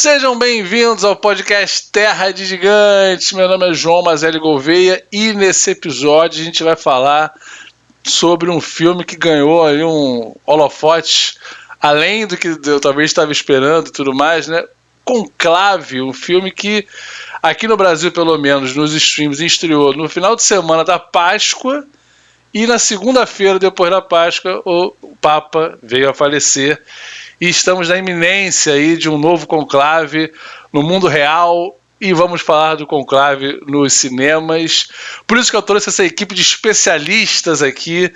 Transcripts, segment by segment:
Sejam bem-vindos ao podcast Terra de Gigantes. Meu nome é João Mazelli Gouveia e nesse episódio a gente vai falar sobre um filme que ganhou aí um holofote, além do que eu talvez estava esperando e tudo mais, né? Conclave, um filme que aqui no Brasil, pelo menos, nos streams, estreou no final de semana da Páscoa e na segunda-feira, depois da Páscoa, o Papa veio a falecer. E estamos na iminência aí de um novo conclave no mundo real e vamos falar do conclave nos cinemas. Por isso que eu trouxe essa equipe de especialistas aqui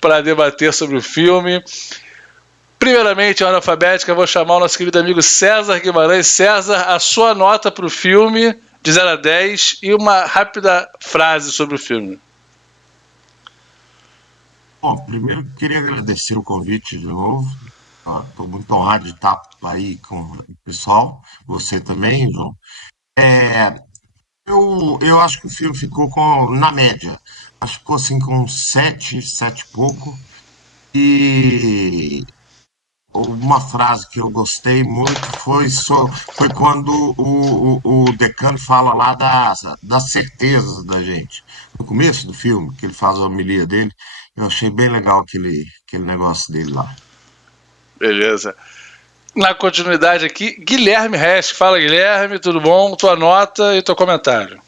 para debater sobre o filme. Primeiramente, em ordem alfabética, vou chamar o nosso querido amigo César Guimarães. César, a sua nota para o filme de 0 a 10 e uma rápida frase sobre o filme. Bom, primeiro queria agradecer o convite de novo. Estou muito honrado de estar aí com o pessoal, você também, João. Eu acho que o filme ficou na média, acho que ficou assim com 7, 7 e pouco. E uma frase que eu gostei muito foi quando o decano fala lá das certezas da gente. No começo do filme, que ele faz a homilia dele, eu achei bem legal aquele negócio dele lá. Beleza. Na continuidade aqui, Guilherme Resch. Fala, Guilherme, tudo bom? Tua nota e teu comentário.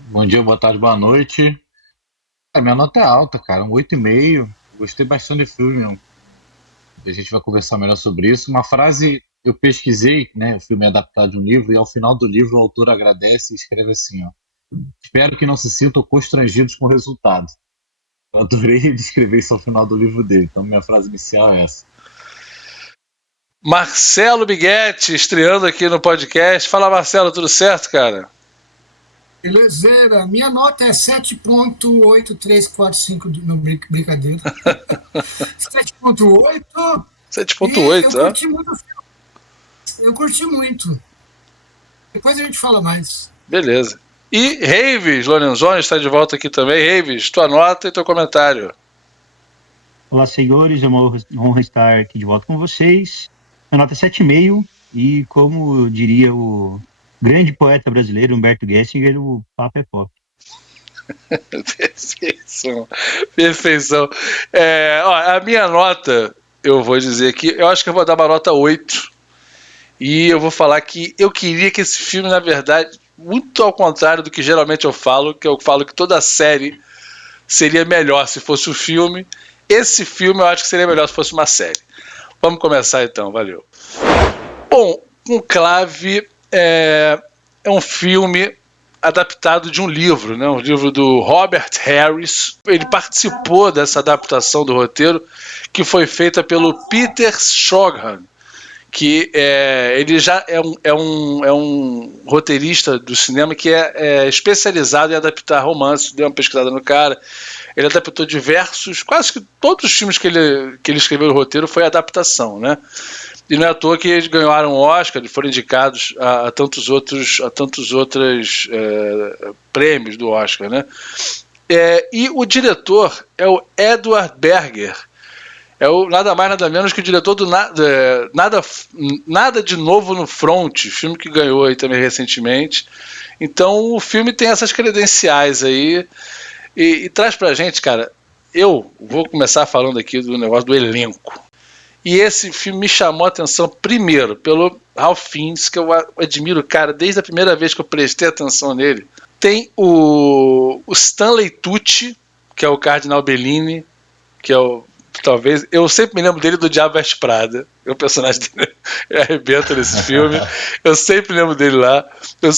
Bom dia, boa tarde, boa noite. Minha nota é alta, cara, um 8,5. Gostei bastante do filme. A gente vai conversar melhor sobre isso. Uma frase, eu pesquisei, né? O filme é adaptado de um livro e ao final do livro o autor agradece e escreve assim, ó: espero que não se sintam constrangidos com o resultado. Eu adorei descrever isso ao final do livro dele, então minha frase inicial é essa. Marcelo Biguetti, estreando aqui no podcast. Fala, Marcelo, tudo certo, cara? Belezeira, minha nota é 7.8345, não, brincadeira. 7.8. 7.8, eu curti muito o filme. Eu curti muito. Depois a gente fala mais. Beleza. E Reives Lorenzoni está de volta aqui também. Reives, tua nota e teu comentário. Olá, senhores, é uma honra estar aqui de volta com vocês. Minha nota é 7,5 e, como diria o grande poeta brasileiro Humberto Gessinger, o papo é pop. Perfeição. A minha nota, eu vou dizer aqui, eu acho que eu vou dar uma nota 8. E eu vou falar que eu queria que esse filme, na verdade, muito ao contrário do que geralmente eu falo que toda série seria melhor se fosse um filme. Esse filme eu acho que seria melhor se fosse uma série. Vamos começar então, valeu. Bom, Conclave é um filme adaptado de um livro, né? Um livro do Robert Harris. Ele participou dessa adaptação do roteiro que foi feita pelo Peter Schrager, que ele já é um roteirista do cinema que é especializado em adaptar romances. Deu uma pesquisada no cara. Ele adaptou quase que todos os filmes que ele escreveu no roteiro foi adaptação, né? E não é à toa que eles ganharam o Oscar e foram indicados a tantos outros prêmios do Oscar, né? E o diretor é o Edward Berger. Nada mais, nada menos que o diretor do Nada de Novo no Front, filme que ganhou aí também recentemente. Então o filme tem essas credenciais aí e traz pra gente, cara. Eu vou começar falando aqui do negócio do elenco. E esse filme me chamou a atenção primeiro pelo Ralph Fiennes, que eu admiro, cara, desde a primeira vez que eu prestei atenção nele. Tem o Stanley Tucci, que é o Cardinal Bellini, que é talvez, eu sempre me lembro dele do Diabo Veste Prada. O personagem dele arrebenta nesse filme. Eu sempre lembro dele lá. Eu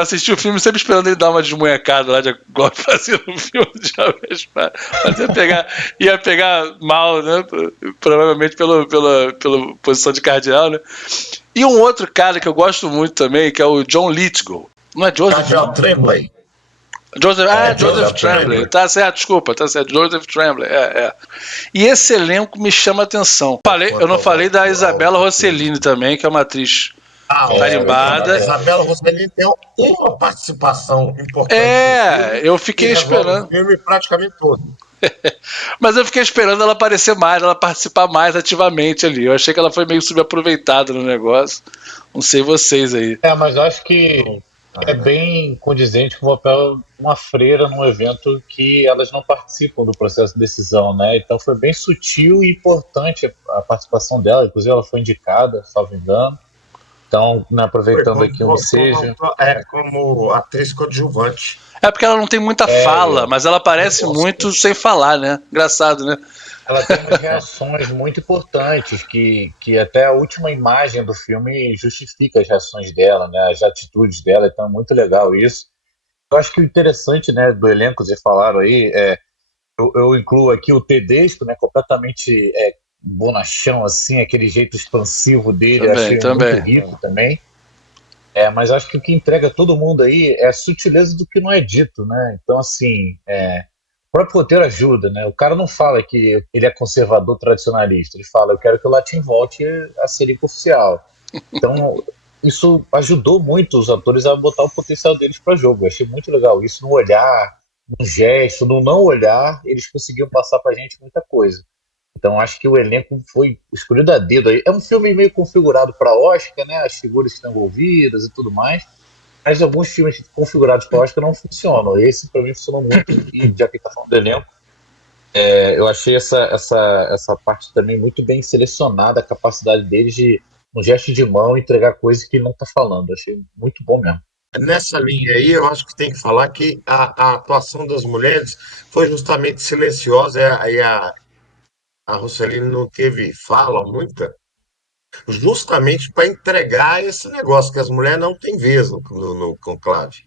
assisti o filme sempre esperando ele dar uma desmunhecada lá, igual fazia no filme do Diabo Veste Prada. Mas ia pegar mal, né? Provavelmente pela posição de cardinal, né? E um outro cara que eu gosto muito também, que é o John Lithgow. Não é Joseph? Tremblay. Joseph Tremblay. Tá certo, desculpa, tá certo. Joseph Tremblay, E esse elenco me chama a atenção. Eu não falei da Isabella Rossellini também, que é uma atriz carimbada. A Isabella Rossellini tem uma participação importante. Eu fiquei esperando. O filme praticamente todo. Mas eu fiquei esperando ela aparecer mais, ela participar mais ativamente ali. Eu achei que ela foi meio subaproveitada no negócio. Não sei vocês aí. Mas eu acho que é bem condizente com o papel de uma freira num evento que elas não participam do processo de decisão, né? Então foi bem sutil e importante a participação dela. Inclusive ela foi indicada, salvo engano. Então, né, aproveitando aqui um ensejo. Como atriz coadjuvante. É porque ela não tem muita fala, mas ela aparece muito sem falar, né? Engraçado, né? Ela tem umas reações muito importantes que até a última imagem do filme justifica as reações dela, né? As atitudes dela, então é muito legal isso. Eu acho que o interessante, né, do elenco, vocês falaram aí, eu incluo aqui o Tedesco, né, completamente bonachão, assim, aquele jeito expansivo dele, achei muito rico também. Mas acho que o que entrega todo mundo aí é a sutileza do que não é dito, né? Então, assim, o próprio roteiro ajuda, né? O cara não fala que ele é conservador tradicionalista, ele fala, eu quero que o latim volte a ser oficial. Então, isso ajudou muito os atores a botar o potencial deles para jogo. Eu achei muito legal isso, no olhar, no gesto, no não olhar, eles conseguiam passar pra gente muita coisa. Então acho que o elenco foi escolhido a dedo aí. É um filme meio configurado para Oscar, né? As figuras estão envolvidas e tudo mais. Mas alguns filmes configurados para Oscar não funcionam. Esse para mim funcionou muito. E já que está falando do elenco, eu achei essa parte também muito bem selecionada, a capacidade deles de, no gesto de mão, entregar coisas que ele não está falando. Eu achei muito bom mesmo. Nessa linha aí, eu acho que tem que falar que a atuação das mulheres foi justamente silenciosa, e a Rossellini não teve fala muita, justamente para entregar esse negócio, que as mulheres não têm vez no conclave.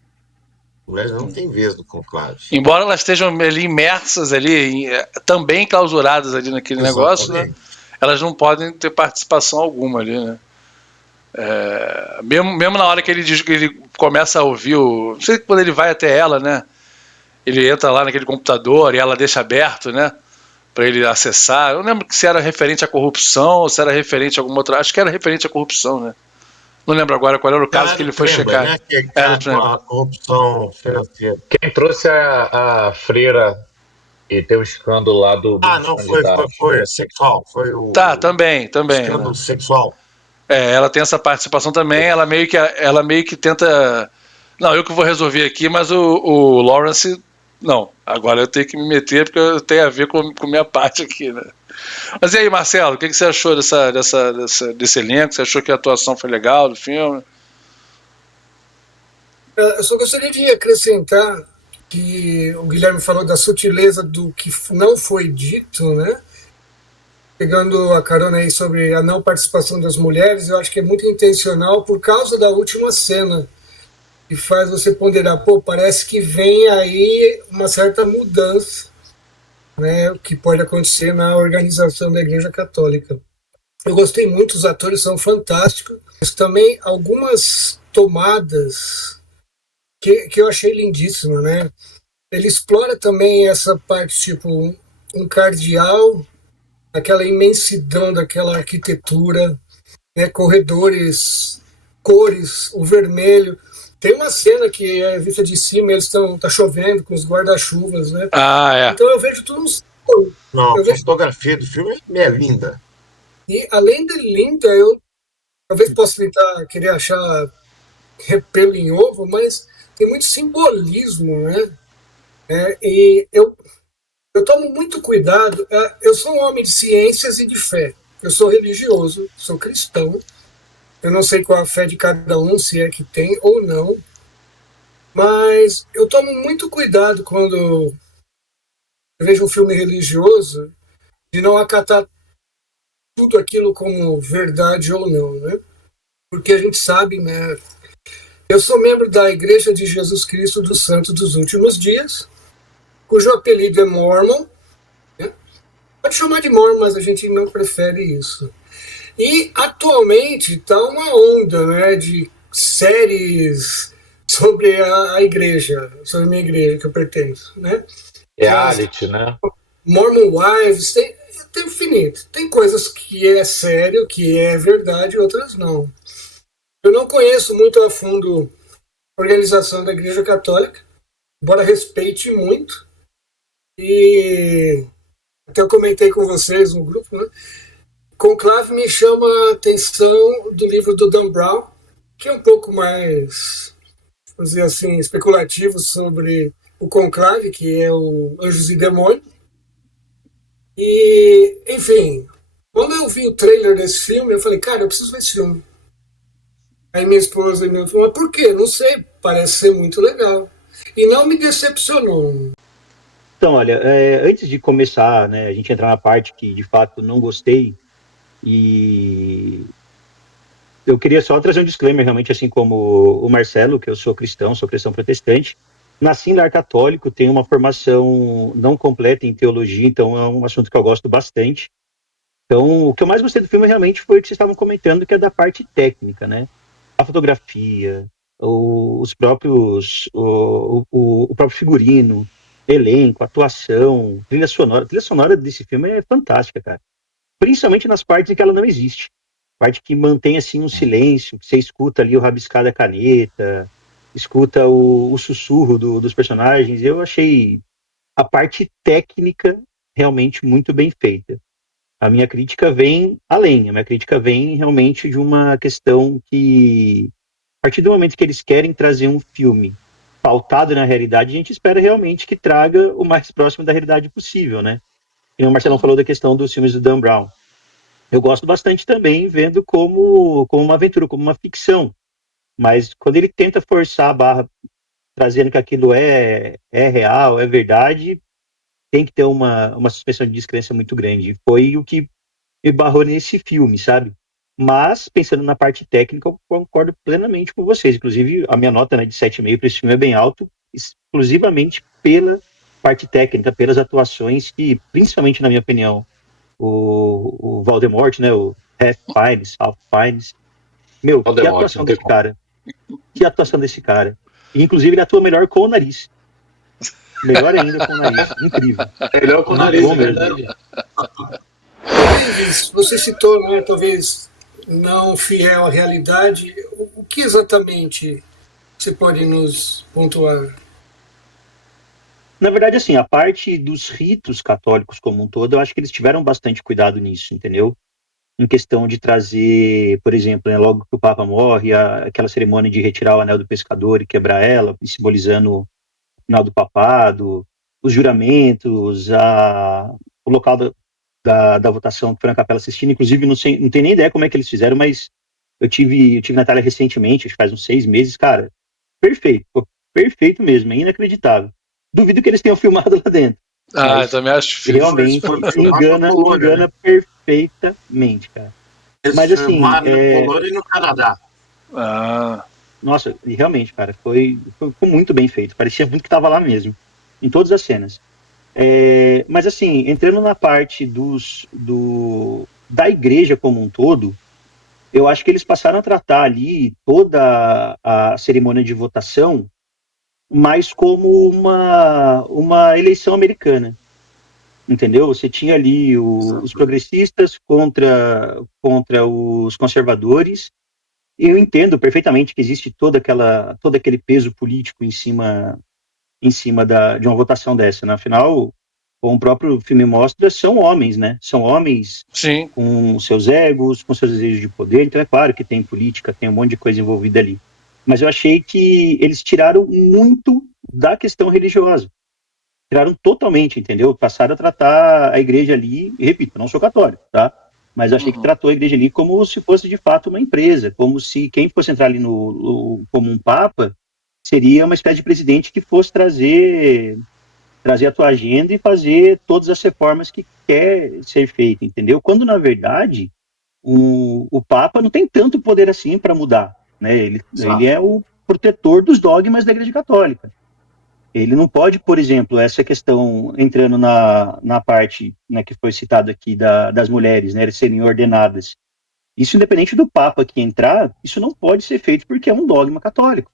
As mulheres não têm vez no conclave. Embora elas estejam ali imersas ali, também clausuradas ali naquele negócio, né? Elas não podem ter participação alguma ali, né? Mesmo na hora que ele diz que ele começa a ouvir não sei quando ele vai até ela, né? Ele entra lá naquele computador e ela deixa aberto, né? Para ele acessar. Eu não lembro se era referente à corrupção ou se era referente a alguma outra. Acho que era referente à corrupção, né? Não lembro agora qual era o caso que ele foi checar. Né? Era a corrupção financeira. Quem trouxe a freira e teve o escândalo lá do. Não, foi sexual. Foi o. Também. Escândalo, né? Sexual. Ela tem essa participação também. Ela meio que tenta. Não, eu que vou resolver aqui, mas o Lawrence. Não, agora eu tenho que me meter porque eu tenho a ver com minha parte aqui, né? Mas e aí, Marcelo, o que você achou desse elenco? Você achou que a atuação foi legal do filme? Eu só gostaria de acrescentar que o Guilherme falou da sutileza do que não foi dito, né? Pegando a carona aí sobre a não participação das mulheres, eu acho que é muito intencional por causa da última cena, e faz você ponderar, parece que vem aí uma certa mudança, né, que pode acontecer na organização da Igreja Católica. Eu gostei muito, os atores são fantásticos, mas também algumas tomadas que eu achei lindíssima, né? Ele explora também essa parte, tipo, um cardeal, aquela imensidão daquela arquitetura, né, corredores, cores, o vermelho. Tem uma cena que é vista de cima, tá chovendo com os guarda-chuvas, né? Então eu vejo tudo Não, a fotografia do filme é linda. E além de linda, eu talvez possa tentar querer achar pelo em ovo, mas tem muito simbolismo, né? E eu tomo muito cuidado. Eu sou um homem de ciências e de fé. Eu sou religioso, sou cristão. Eu não sei qual a fé de cada um, se é que tem ou não, mas eu tomo muito cuidado quando eu vejo um filme religioso de não acatar tudo aquilo como verdade ou não, né? Porque a gente sabe, né? Eu sou membro da Igreja de Jesus Cristo dos Santos dos Últimos Dias, cujo apelido é Mormon, né? Pode chamar de Mormon, mas a gente não prefere isso. E atualmente está uma onda, né, de séries sobre a igreja, sobre a minha igreja que eu pertenço, né? Reality, né? Mormon Wives, tem infinito. Tem coisas que é sério, que é verdade, outras não. Eu não conheço muito a fundo a organização da Igreja Católica, embora respeite muito. E até eu comentei com vocês no grupo, né? Conclave me chama a atenção do livro do Dan Brown, que é um pouco mais, vamos dizer assim, especulativo sobre o Conclave, que é o Anjos e Demônios. E, enfim, quando eu vi o trailer desse filme, eu falei, cara, eu preciso ver esse filme. Aí minha esposa me falou, mas por quê? Não sei, parece ser muito legal. E não me decepcionou. Então, olha, antes de começar, né, a gente entrar na parte que de fato não gostei, e eu queria só trazer um disclaimer, realmente, assim como o Marcelo, que eu sou cristão protestante, nasci em lar católico, tenho uma formação não completa em teologia, então é um assunto que eu gosto bastante. Então, o que eu mais gostei do filme realmente foi o que vocês estavam comentando, que é da parte técnica, né? A fotografia, os próprios, o próprio figurino, elenco, atuação, trilha sonora. A trilha sonora desse filme é fantástica, cara. Principalmente nas partes em que ela não existe. Parte que mantém, assim, um silêncio, que você escuta ali o rabiscar da caneta, escuta o sussurro dos personagens. Eu achei a parte técnica realmente muito bem feita. A minha crítica vem além, a minha crítica vem realmente de uma questão que, a partir do momento que eles querem trazer um filme pautado na realidade, a gente espera realmente que traga o mais próximo da realidade possível, né? E o Marcelão falou da questão dos filmes do Dan Brown. Eu gosto bastante também, vendo como uma aventura, como uma ficção. Mas quando ele tenta forçar a barra, trazendo que aquilo é real, é verdade, tem que ter uma suspensão de descrença muito grande. Foi o que me barrou nesse filme, sabe? Mas, pensando na parte técnica, eu concordo plenamente com vocês. Inclusive, a minha nota, né, de 7,5 para esse filme é bem alto, exclusivamente pela parte técnica, pelas atuações que, principalmente na minha opinião, o Voldemort, né, o Ralph Fiennes, meu, que Voldemort, atuação não tem desse como. cara. Que atuação desse cara. E, inclusive, ele atua melhor com o nariz. Melhor ainda com o nariz. Incrível. Melhor com o Muito nariz, bom é mesmo. verdade. Ives, você citou, né, talvez não fiel à realidade. O que exatamente você pode nos pontuar? Na verdade, assim, a parte dos ritos católicos como um todo, eu acho que eles tiveram bastante cuidado nisso, entendeu? Em questão de trazer, por exemplo, né, logo que o Papa morre, aquela cerimônia de retirar o anel do pescador e quebrar ela, simbolizando o final do papado, os juramentos, o local da votação que foi na Capela Sistina. Inclusive, não tenho nem ideia como é que eles fizeram, mas eu tive na Itália recentemente, acho que faz uns 6 meses, cara, perfeito, pô, perfeito mesmo, é inacreditável. Duvido que eles tenham filmado lá dentro, Ah, eu mas também acho difícil. Esse realmente foi filmado na Polônia, né? engana perfeitamente, cara. Esse Mas assim, filmado na Polônia e no Canadá. Ah, nossa, e realmente, cara, foi muito bem feito. Parecia muito que estava lá mesmo, em todas as cenas. Mas assim, entrando na parte da igreja como um todo, eu acho que eles passaram a tratar ali toda a cerimônia de votação mais como uma eleição americana, entendeu? Você tinha ali os Exato. progressistas contra os conservadores, e eu entendo perfeitamente que existe todo aquele peso político em cima de uma votação dessa. Né? Afinal, como o próprio filme mostra, são homens, né? São homens sim. com seus egos, com seus desejos de poder. Então é claro que tem política, tem um monte de coisa envolvida ali. Mas eu achei que eles tiraram muito da questão religiosa. Tiraram totalmente, entendeu? Passaram a tratar a igreja ali, e repito, eu não sou católico, tá? Mas eu achei que tratou a igreja ali como se fosse de fato uma empresa, como se quem fosse entrar ali como um papa seria uma espécie de presidente que fosse trazer a tua agenda e fazer todas as reformas que quer ser feita, entendeu? Quando, na verdade, o Papa não tem tanto poder assim para mudar, né? Ele Exato. é o protetor dos dogmas da Igreja Católica. Ele não pode, por exemplo, essa questão, entrando na parte, né, que foi citada aqui das mulheres, né, serem ordenadas. Isso, independente do Papa que entrar, isso não pode ser feito porque é um dogma católico.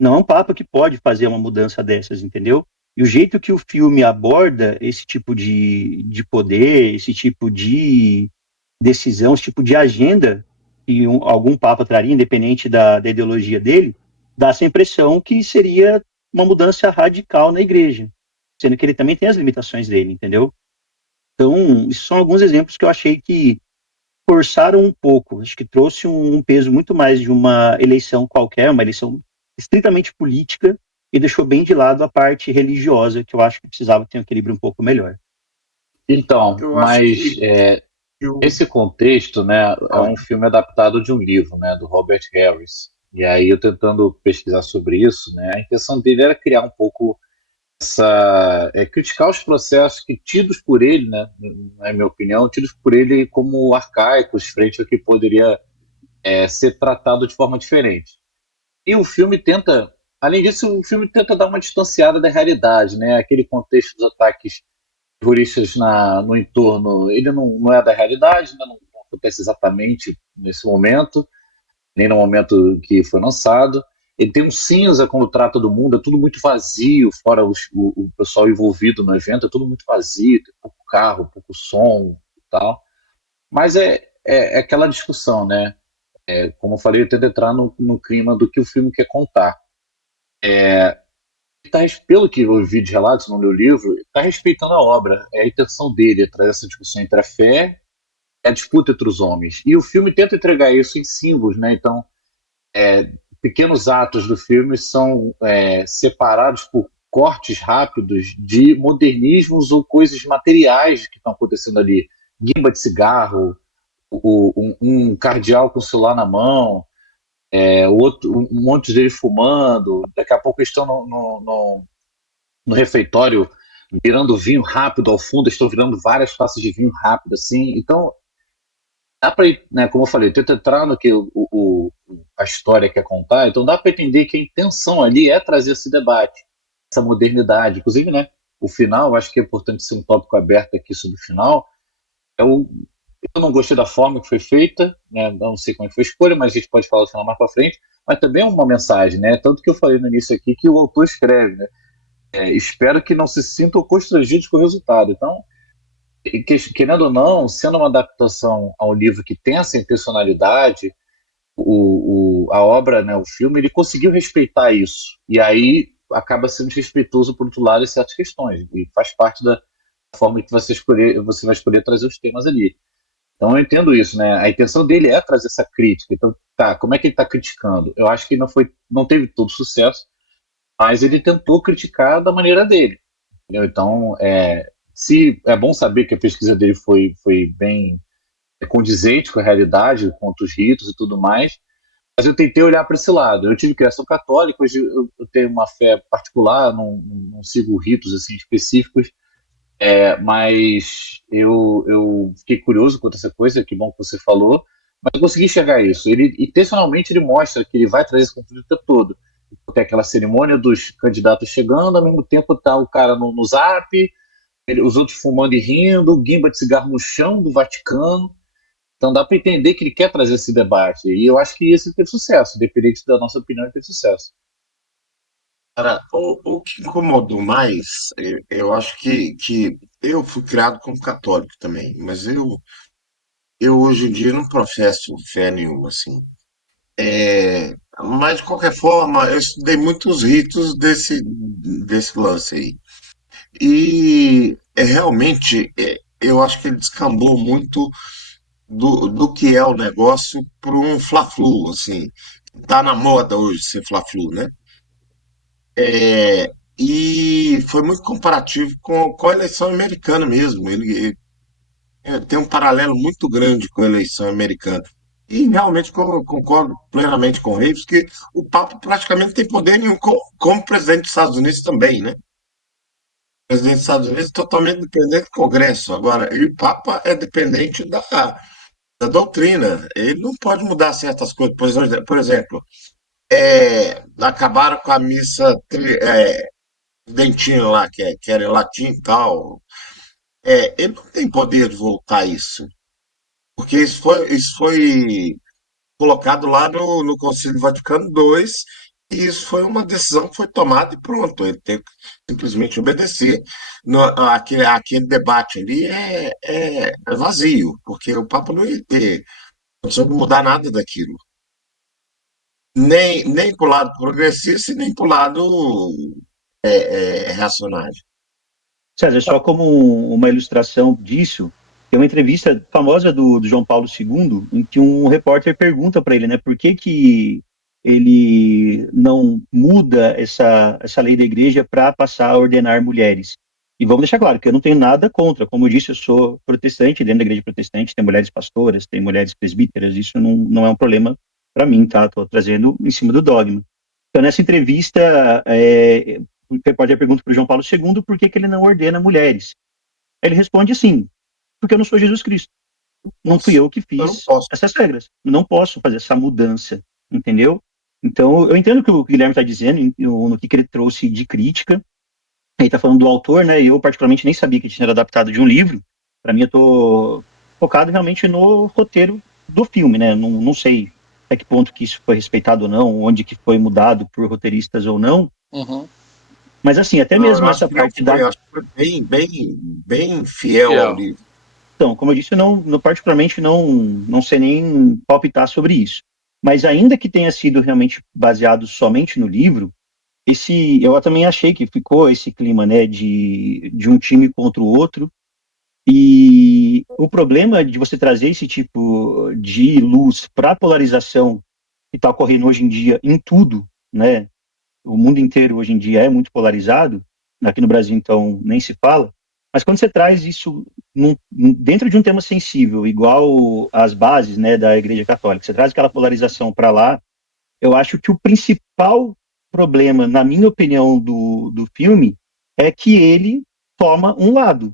Não é um Papa que pode fazer uma mudança dessas, entendeu? E o jeito que o filme aborda esse tipo de poder, esse tipo de decisão, esse tipo de agenda que algum Papa traria, independente da ideologia dele, dá essa impressão que seria uma mudança radical na igreja. sendo que ele também tem as limitações dele, entendeu? Então, isso são alguns exemplos que eu achei que forçaram um pouco. Acho que trouxe um peso muito mais de uma eleição qualquer, uma eleição estritamente política, e deixou bem de lado a parte religiosa, que eu acho que precisava ter um equilíbrio um pouco melhor. Então, Eu acho mas que o. esse contexto, né, é um filme adaptado de um livro, né, do Robert Harris. E aí eu tentando pesquisar sobre isso, né, a intenção dele era criar um pouco criticar os processos que tidos por ele, né, na minha opinião, tidos por ele como arcaicos frente ao que poderia ser tratado de forma diferente. E o filme tenta, além disso, o filme tenta dar uma distanciada da realidade, né, aquele contexto dos ataques terroristas no entorno, ele não é da realidade, né, não acontece exatamente nesse momento, nem no momento que foi lançado. Ele tem um cinza quando trata do mundo, é tudo muito vazio, fora o pessoal envolvido no evento, é tudo muito vazio, tem pouco carro, pouco som e tal. Mas é aquela discussão, né? Como eu falei, eu tento entrar no clima do que o filme quer contar. Tá, pelo que eu vi de relatos, não li o livro, está respeitando a obra. A intenção dele é trazer essa discussão entre a fé e a disputa entre os homens. E o filme tenta entregar isso em símbolos, né? Então, pequenos atos do filme são separados por cortes rápidos de modernismos ou coisas materiais que estão acontecendo ali. Guimba de cigarro, um cardeal com o celular na mão, um monte deles fumando. Daqui a pouco eles estão no refeitório virando vinho rápido ao fundo, estão virando várias taças de vinho rápido, assim. Então, dá para, né, como eu falei, tenta entrar no que a história quer contar, então dá para entender que a intenção ali é trazer esse debate, essa modernidade. Inclusive, né, o final, acho que é importante ser um tópico aberto aqui sobre o final. Eu não gostei da forma que foi feita, né, não sei como foi a escolha, mas a gente pode falar do final mais para frente, mas também é uma mensagem, né, tanto que eu falei no início aqui que o autor escreve, né, espero que não se sintam constrangidos com o resultado. Então, querendo ou não, sendo uma adaptação ao livro que tem essa intencionalidade, a obra, né, o filme, ele conseguiu respeitar isso. E aí acaba sendo respeitoso, por outro lado, em certas questões. E faz parte da forma que você vai escolher trazer os temas ali. Então eu entendo isso, né? A intenção dele é trazer essa crítica. Então, tá, como é que ele está criticando? Eu acho que não teve todo sucesso, mas ele tentou criticar da maneira dele. Entendeu? Então, se é bom saber que a pesquisa dele foi bem condizente com a realidade, com os ritos e tudo mais, mas eu tentei olhar para esse lado. Eu tive criação católica, hoje eu tenho uma fé particular, não sigo ritos assim específicos, mas eu fiquei curioso quanto a essa coisa, que bom que você falou, mas eu consegui enxergar isso. Ele, intencionalmente, ele mostra que ele vai trazer esse conflito o tempo todo. Tem aquela cerimônia dos candidatos chegando, ao mesmo tempo tá o cara no zap, os outros fumando e rindo, guimba de cigarro no chão do Vaticano. Então dá para entender que ele quer trazer esse debate. E eu acho que esse teve sucesso, independente da nossa opinião, ele teve sucesso. Cara, o que incomodou mais, eu acho que eu fui criado como católico também, mas eu hoje em dia não professo fé nenhuma, assim. Mas, de qualquer forma, eu estudei muitos ritos desse lance aí. E realmente, eu acho que ele descambou muito do que é o negócio para um fla-flu, assim. Tá na moda hoje ser fla-flu, né? E foi muito comparativo com a eleição americana mesmo. Ele tem um paralelo muito grande com a eleição americana. E realmente concordo plenamente com o Reeves que o Papa praticamente não tem poder nenhum, como presidente dos Estados Unidos também, né? O presidente dos Estados Unidos é totalmente dependente do Congresso. Agora, e o Papa é dependente da doutrina. Ele não pode mudar certas coisas. Por exemplo, acabaram com a missa dentinho lá, que era em latim e tal. Ele não tem poder de voltar a isso, porque isso foi colocado lá no Concílio Vaticano II, e isso foi uma decisão que foi tomada e pronto, ele tem que simplesmente obedecer. Aquele debate ali é vazio, porque o Papa não ia ter condição de mudar nada daquilo. Nem para o lado progressista e nem para o lado reacionário. César, só como uma ilustração disso, tem uma entrevista famosa do João Paulo II, em que um repórter pergunta para ele, né, por que ele não muda essa lei da igreja para passar a ordenar mulheres. E vamos deixar claro que eu não tenho nada contra, como eu disse, eu sou protestante, dentro da igreja protestante tem mulheres pastoras, tem mulheres presbíteras, isso não é um problema para mim, tá? Estou trazendo em cima do dogma. Então, nessa entrevista, o repórter pergunta para o João Paulo II por que ele não ordena mulheres. Ele responde assim, porque eu não sou Jesus Cristo. Não fui eu que fiz essas regras. Eu não posso fazer essa mudança, entendeu? Então, eu entendo o que o Guilherme está dizendo, no que ele trouxe de crítica. Ele está falando do autor, né? E eu, particularmente, nem sabia que tinha sido adaptado de um livro. Para mim, eu estou focado realmente no roteiro do filme, né? Não sei até que ponto que isso foi respeitado ou não, onde que foi mudado por roteiristas ou não. Uhum. Mas, assim, até mesmo essa parte da... Eu acho que foi bem fiel ao livro. Então, como eu disse, eu particularmente não sei nem palpitar sobre isso. Mas ainda que tenha sido realmente baseado somente no livro, eu também achei que ficou esse clima, né, de um time contra o outro. E o problema de você trazer esse tipo de luz para a polarização que está ocorrendo hoje em dia em tudo, né? O mundo inteiro hoje em dia é muito polarizado. Aqui no Brasil, então, nem se fala. Mas quando você traz isso dentro de um tema sensível, igual as bases, né, da Igreja Católica, você traz aquela polarização para lá, eu acho que o principal problema, na minha opinião, do filme é que ele toma um lado.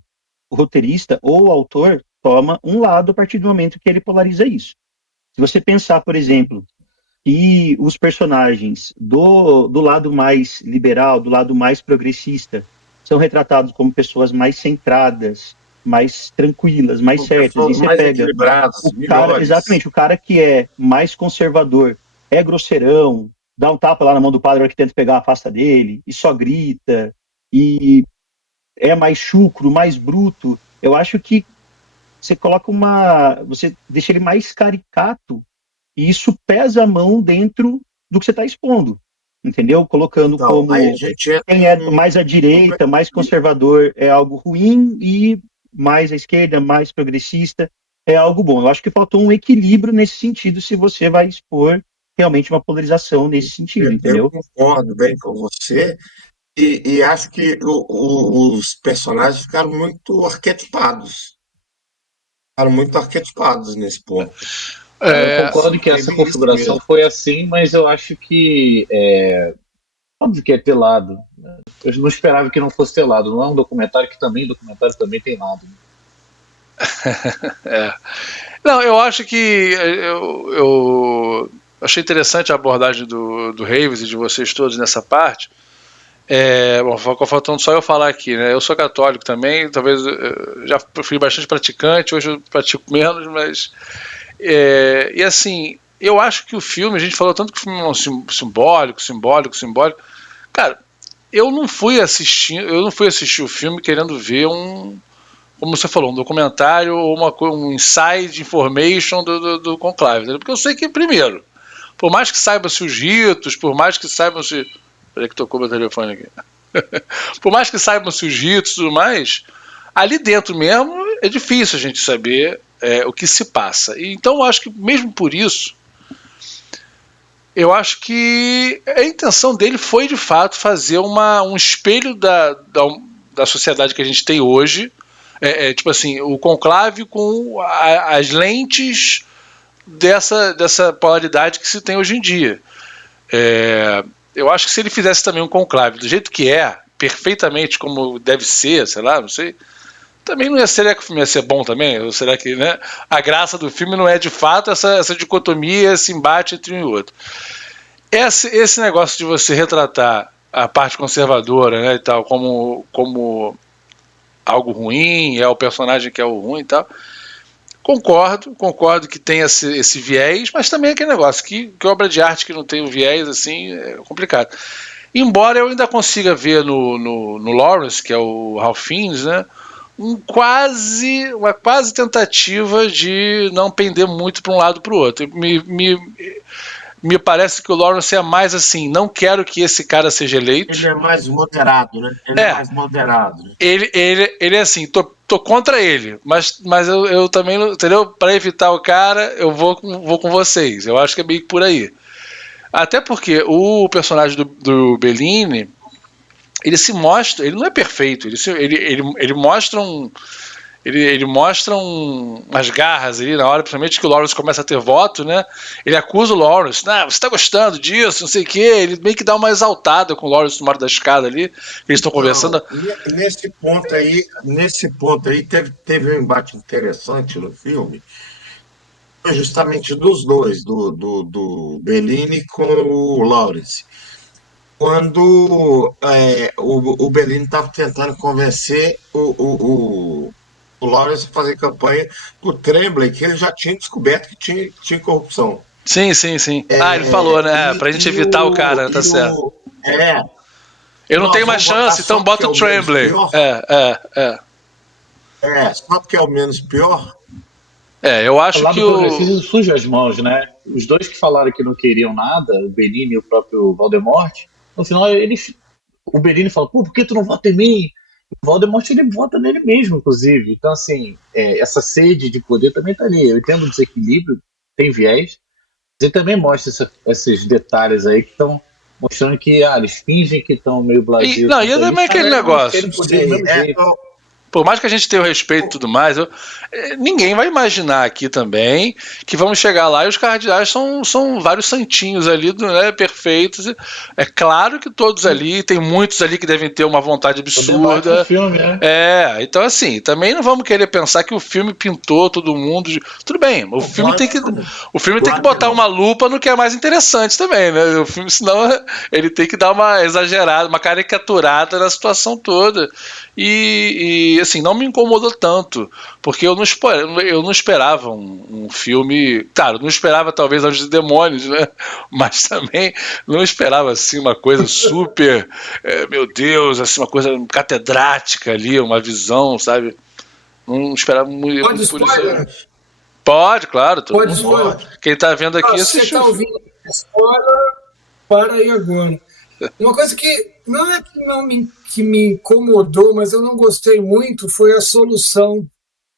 O roteirista ou o autor toma um lado a partir do momento que ele polariza isso. Se você pensar, por exemplo, que os personagens do lado mais liberal, do lado mais progressista, são retratados como pessoas mais centradas, mais tranquilas, mais certas. E você mais pega equilibradas, o cara que é mais conservador, é grosseirão, dá um tapa lá na mão do padre que tenta pegar a pasta dele, e só grita, e é mais chucro, mais bruto. Eu acho que você deixa ele mais caricato, e isso pesa a mão dentro do que você está expondo, entendeu? Colocando então, como quem é mais à direita, mais conservador é algo ruim, e mais à esquerda, mais progressista é algo bom. Eu acho que faltou um equilíbrio nesse sentido, se você vai expor realmente uma polarização nesse sentido, entendeu? Eu concordo bem com você, e acho que os personagens ficaram muito arquetipados. Ficaram muito arquetipados nesse ponto. Eu concordo que essa configuração foi assim, mas eu acho que óbvio que é ter lado. Eu não esperava que não fosse ter lado. Não é um documentário que também tem lado. Não, eu acho que eu achei interessante a abordagem do Reeves e de vocês todos nessa parte. Bom, faltando só eu falar aqui, né? Eu sou católico também, talvez já fui bastante praticante, hoje eu pratico menos, mas e assim, eu acho que o filme, a gente falou tanto que o filme é simbólico. Cara, eu não fui assistir o filme querendo ver como você falou, um documentário ou um inside information do conclave, entendeu? Porque eu sei que, primeiro, por mais que saiba-se os ritos, por mais que saibam-se... Peraí que tocou meu telefone aqui. Por mais que saibam-se os ritos e tudo mais, ali dentro mesmo é difícil a gente saber o que se passa. E, então eu acho que mesmo por isso, eu acho que a intenção dele foi de fato fazer um espelho da sociedade que a gente tem hoje, tipo assim, o conclave com as lentes dessa polaridade que se tem hoje em dia. Eu acho que se ele fizesse também um conclave do jeito que perfeitamente como deve ser, sei lá, não sei, também não ia ser, que o filme ia ser bom também? Ou será que, né, a graça do filme não é de fato essa dicotomia, esse embate entre um e outro? Esse negócio de você retratar a parte conservadora, né, e tal, como algo ruim, é o personagem que é o ruim e tal, concordo que tem esse viés, mas também é aquele negócio que obra de arte que não tem o viés assim é complicado. Embora eu ainda consiga ver no Lawrence, que é o Ralph Fiennes, né, uma quase tentativa de não pender muito para um lado para o outro. me parece que o Lawrence é mais assim, não quero que esse cara seja eleito. Ele é mais moderado, né? Ele é mais moderado. Né? Ele é assim, tô contra ele, mas eu também, entendeu? Para evitar o cara, eu vou com vocês. Eu acho que é meio por aí. Até porque o personagem do Bellini, ele se mostra, ele não é perfeito, ele mostra ele mostra umas garras ali na hora, principalmente que o Lawrence começa a ter voto, né? Ele acusa o Lawrence, você tá gostando disso, não sei o quê. Ele meio que dá uma exaltada com o Lawrence no mar da escada ali, eles estão conversando. Nesse ponto aí teve um embate interessante no filme, justamente dos dois, do Bellini com o Lawrence. Quando o Bellini estava tentando convencer o Lawrence a fazer campanha do Tremblay, que ele já tinha descoberto que tinha corrupção. Sim. Ele falou, né? Pra gente evitar o cara, tá certo. Eu não tenho mais chance, então bota o Tremblay. Só porque é o menos pior. Eu acho que o progressismo suja as mãos, né? Os dois que falaram que não queriam nada, o Benigni e o próprio Voldemort, no final o Benigni fala, por que tu não vota em mim? O Voldemort, ele vota nele mesmo, inclusive. Então, assim, essa sede de poder também tá ali. Eu entendo o desequilíbrio, tem viés, mas ele também mostra esses detalhes aí que estão mostrando que eles fingem que estão meio blasés. E também aquele negócio. Por mais que a gente tenha o respeito e tudo mais, ninguém vai imaginar aqui também que vamos chegar lá e os cardeais são vários santinhos ali, né, perfeitos. É claro que todos ali, tem muitos ali que devem ter uma vontade absurda. Filme, né? Então assim, também não vamos querer pensar que o filme pintou todo mundo. Tudo bem, o filme tem que botar uma lupa no que é mais interessante também, né? O filme, senão ele tem que dar uma exagerada, uma caricaturada na situação toda. E assim, não me incomodou tanto, porque eu não esperava um filme, claro, não esperava talvez Anjos e Demônios, né? Mas também não esperava assim uma coisa super, meu Deus, assim, uma coisa catedrática ali, uma visão, sabe? Não esperava muito. Pode spoiler? Pode, claro. Pode spoiler. Quem tá vendo aqui assistiu. Você tá ouvindo spoiler, para aí agora. Uma coisa que não é que me incomodou, mas eu não gostei muito, foi a solução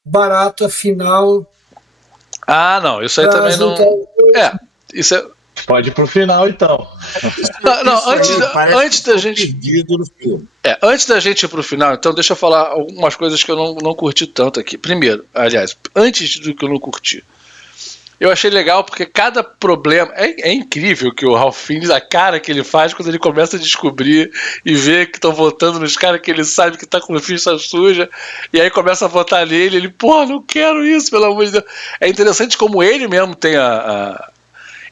barata final. Não, isso aí também não. Isso é. Pode ir pro final, então. Antes da gente. Antes da gente ir pro final, então deixa eu falar algumas coisas que eu não curti tanto aqui. Primeiro, aliás, antes do que eu não curti. Eu achei legal porque cada problema... É incrível que o Ralph Fiennes, a cara que ele faz quando ele começa a descobrir e vê que estão votando nos caras que ele sabe que tá com ficha suja, e aí começa a votar nele, ele, não quero isso, pelo amor de Deus. É interessante como ele mesmo tem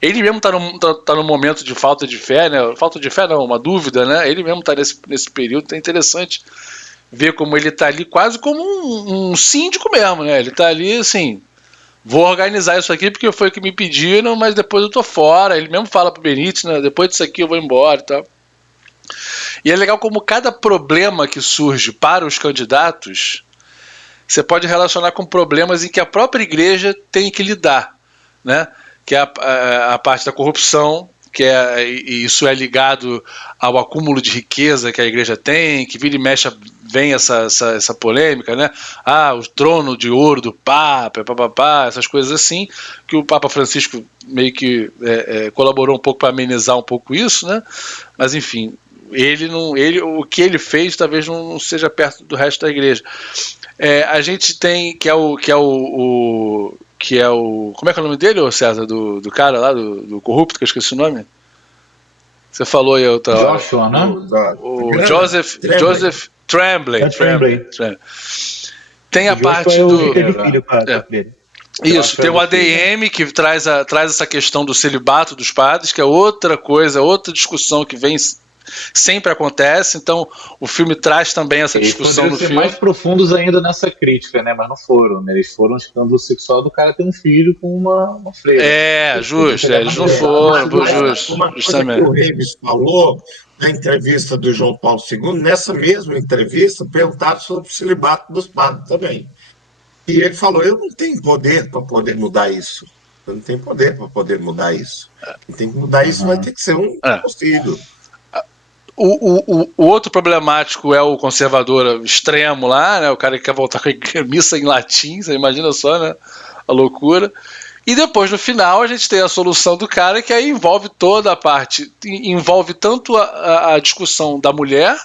ele mesmo tá no momento de falta de fé, né? Falta de fé não, uma dúvida, né? Ele mesmo tá nesse período, é interessante ver como ele tá ali quase como um síndico mesmo, né? Ele tá ali, assim... Vou organizar isso aqui porque foi o que me pediram, mas depois eu tô fora. Ele mesmo fala pro Benítez, né? Depois disso aqui eu vou embora e tal. E é legal como cada problema que surge para os candidatos, você pode relacionar com problemas em que a própria igreja tem que lidar, né? Que é a parte da corrupção, e isso é ligado ao acúmulo de riqueza que a igreja tem, que vira e mexe, vem essa polêmica, né? O trono de ouro do Papa, essas coisas assim, que o Papa Francisco meio que colaborou um pouco para amenizar um pouco isso, né? Mas enfim, o que ele fez talvez não seja perto do resto da igreja. A gente tem como é que é o nome dele, César, do cara lá, do corrupto, que eu esqueci o nome? Você falou aí outra hora. Joshua, né? O Joseph Tremblay. Tem a parte do... Isso, tem o ADM que traz essa questão do celibato dos padres, que é outra coisa, outra discussão que vem... Sempre acontece, então o filme traz também essa discussão no filme. Eles mais profundos ainda nessa crítica, né? Mas não foram, né? Eles foram escândalo sexual do cara ter um filho com uma freira. Justo, eles não foram, justamente. O Reeves falou na entrevista do João Paulo II, nessa mesma entrevista, perguntaram sobre o celibato dos padres também. E ele falou, eu não tenho poder para poder mudar isso. não tem poder para poder mudar isso. Quem tem que mudar isso vai ter que ser um conselho. O outro problemático é o conservador extremo lá, né? O cara que quer voltar com a missa em latim, você imagina só, né? A loucura. E depois, no final, a gente tem a solução do cara, que aí envolve toda a parte, envolve tanto a discussão da mulher,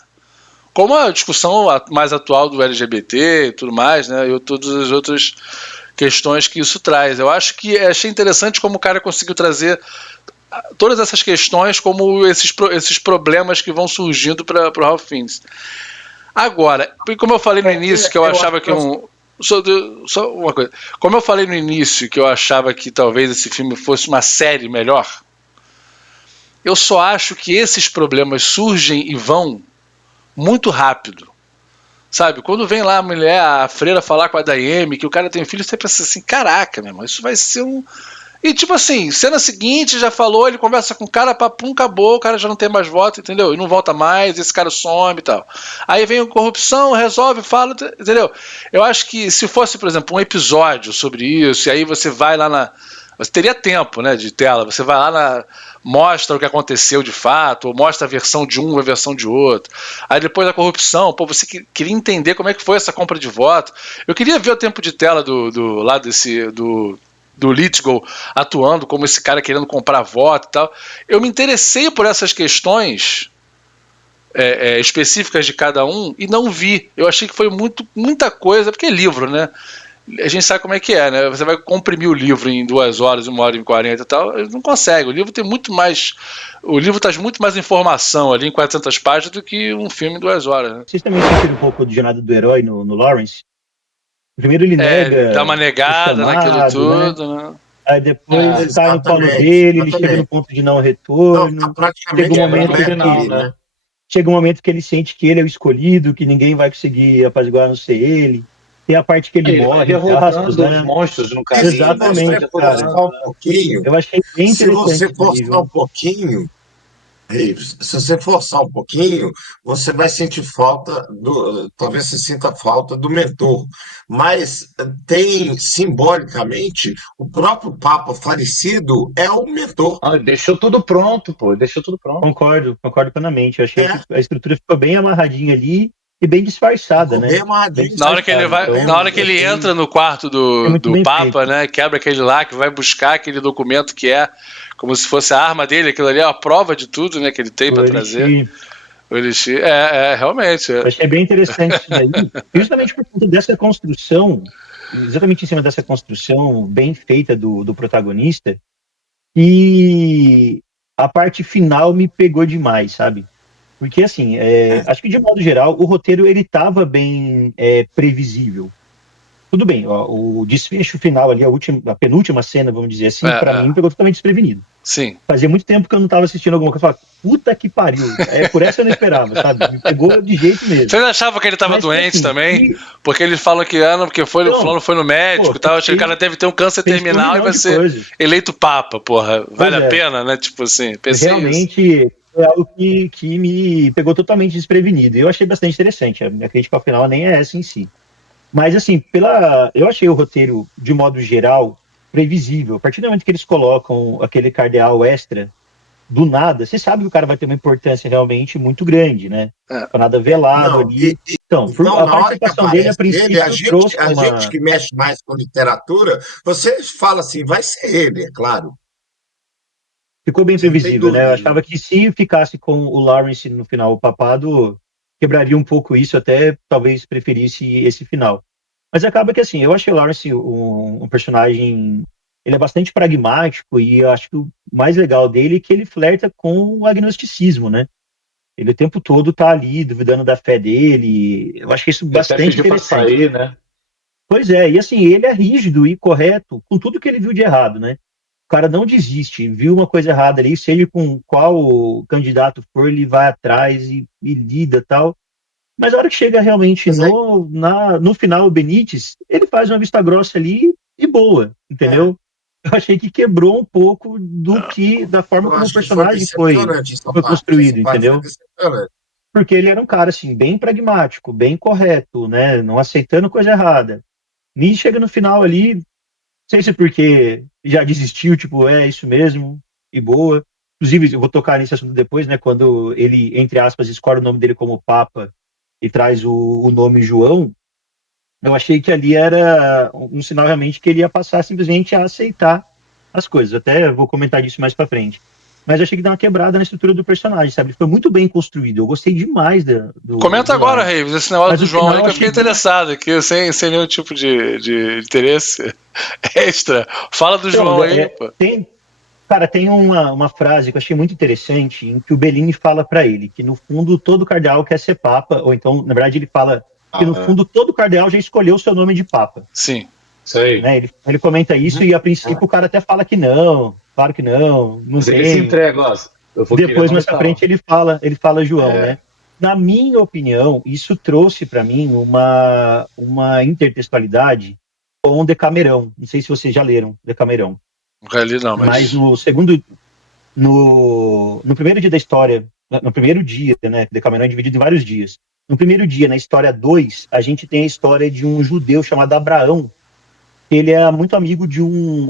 como a discussão mais atual do LGBT e tudo mais, né? E todas as outras questões que isso traz. Eu acho que achei interessante como o cara conseguiu trazer todas essas questões como esses problemas que vão surgindo para o Ralph Fiennes. Agora, como eu falei no início, que eu achava que só uma coisa. Como eu falei no início que eu achava que talvez esse filme fosse uma série melhor, eu só acho que esses problemas surgem e vão muito rápido. Sabe? Quando vem lá a mulher, a freira, falar com a Daemi, que o cara tem filho, você pensa assim, caraca, meu irmão, isso vai ser um... E tipo assim, cena seguinte, já falou, ele conversa com o cara, papum, acabou, o cara já não tem mais voto, entendeu? E não volta mais, esse cara some e tal. Aí vem a corrupção, resolve, fala, entendeu? Eu acho que se fosse, por exemplo, um episódio sobre isso, e aí você vai lá na... Você teria tempo, né, de tela, você vai lá mostra o que aconteceu de fato, ou mostra a versão de um, a versão de outro. Aí depois a corrupção, pô, você queria entender como é que foi essa compra de voto. Eu queria ver o tempo de tela do Lithgow atuando como esse cara querendo comprar voto e tal. Eu me interessei por essas questões específicas de cada um e não vi. Eu achei que foi muita coisa, porque é livro, né? A gente sabe como é que é, né? Você vai comprimir o livro em 2 horas, 1 hora e 40 e tal, não consegue. O livro tem muito mais... O livro traz muito mais informação ali em 400 páginas do que um filme em 2 horas, né? Vocês também sentiram um pouco de Jornada do Herói no Lawrence? Primeiro ele nega... Dá uma negada naquilo tudo, né? Aí depois cai no colo dele, ele chega no ponto de não retorno. Não, tá praticamente chega um momento que ele sente que ele é o escolhido, que ninguém vai conseguir apaziguar a não ser ele. Tem a parte que ele morre, derrotando os monstros no caminho. Exatamente, cara. Eu achei bem interessante. Se você forçar um pouquinho, se você forçar um pouquinho, você vai sentir falta talvez você sinta falta do mentor. Mas tem, simbolicamente, o próprio Papa falecido é o mentor. Deixou tudo pronto, pô. Deixou tudo pronto. Concordo plenamente. Eu achei que a estrutura ficou bem amarradinha ali e bem disfarçada, né? Na hora que ele na hora que ele entra no quarto do Papa, feito, né? Quebra aquele lá, que vai buscar aquele documento que é como se fosse a arma dele, aquilo ali é a prova de tudo, né? Que ele tem para trazer. O Elixir, realmente. Eu achei bem interessante isso daí, justamente por conta dessa construção, exatamente em cima dessa construção bem feita do protagonista, e a parte final me pegou demais, sabe? Porque, assim, acho que de modo geral, o roteiro, ele estava bem previsível. Tudo bem, ó, o desfecho final ali, a penúltima cena, vamos dizer assim, pra mim, me pegou totalmente desprevenido. Sim. Fazia muito tempo que eu não estava assistindo alguma coisa. Eu falava, puta que pariu. Por essa eu não esperava, sabe? Me pegou de jeito mesmo. Você achava que ele estava doente assim, também? Porque eles falam que porque fulano foi no médico e tal. Achei que o cara deve ter um câncer terminal e vai ser eleito papa, porra. Vale a pena, né? Tipo assim, pensei realmente é algo que me pegou totalmente desprevenido. Eu achei bastante interessante. A minha crítica ao final nem é essa em si. Mas, assim, eu achei o roteiro, de modo geral, previsível. A partir do momento que eles colocam aquele cardeal extra, do nada, você sabe que o cara vai ter uma importância realmente muito grande, né? Pra nada velado ali. Então, a participação dele, a princípio, trouxe a gente que mexe mais com literatura, você fala assim, vai ser ele, é claro. Ficou bem previsível, né? Eu achava que se ficasse com o Lawrence no final, o papado, quebraria um pouco isso, até talvez preferisse esse final. Mas acaba que, assim, eu achei o Lawrence um personagem... Ele é bastante pragmático e eu acho que o mais legal dele é que ele flerta com o agnosticismo, né? Ele o tempo todo tá ali, duvidando da fé dele. Eu acho que isso bastante interessante. Sair, né? Pois é, e assim, ele é rígido e correto com tudo que ele viu de errado, né? O cara não desiste, viu uma coisa errada ali, seja com qual candidato for, ele vai atrás e lida e tal. Mas a hora que chega realmente no final o Benítez, ele faz uma vista grossa ali e boa, entendeu? Eu achei que quebrou um pouco da forma como o personagem foi construído, entendeu? Porque ele era um cara, assim, bem pragmático, bem correto, né? Não aceitando coisa errada. E chega no final ali, sei se porque já desistiu, tipo, é isso mesmo, e boa. Inclusive, eu vou tocar nesse assunto depois, né? Quando ele, entre aspas, escolhe o nome dele como Papa e traz o nome João, eu achei que ali era um sinal realmente que ele ia passar simplesmente a aceitar as coisas. Até vou comentar disso mais pra frente. Mas eu achei que dá uma quebrada na estrutura do personagem, sabe? Ele foi muito bem construído. Eu gostei demais Comenta do agora, Lawrence. Reives, esse negócio Mas do no João final aí eu que eu fiquei achei interessado aqui, sem nenhum tipo de interesse extra. Fala do Então, João aí, pô. tem uma frase que eu achei muito interessante, em que o Bellini fala para ele que, no fundo, todo cardeal quer ser papa, ou então, na verdade, ele fala que, no fundo, todo cardeal já escolheu o seu nome de papa. Sim. Isso aí. Né? Ele comenta isso e, a princípio, o cara até fala que não, claro que não Mas ele se tem. entrega, ó. Eu vou Depois, querer mais pra frente, ele fala João, né? É. Na minha opinião, isso trouxe para mim uma intertextualidade com o Decamerão. Não sei se vocês já leram Decamerão. Nunca li, não, Mas mas. no primeiro dia da história, no primeiro dia, né? Decamerão é dividido em vários dias. No primeiro dia, na história 2, a gente tem a história de um judeu chamado Abraão, que ele é muito amigo de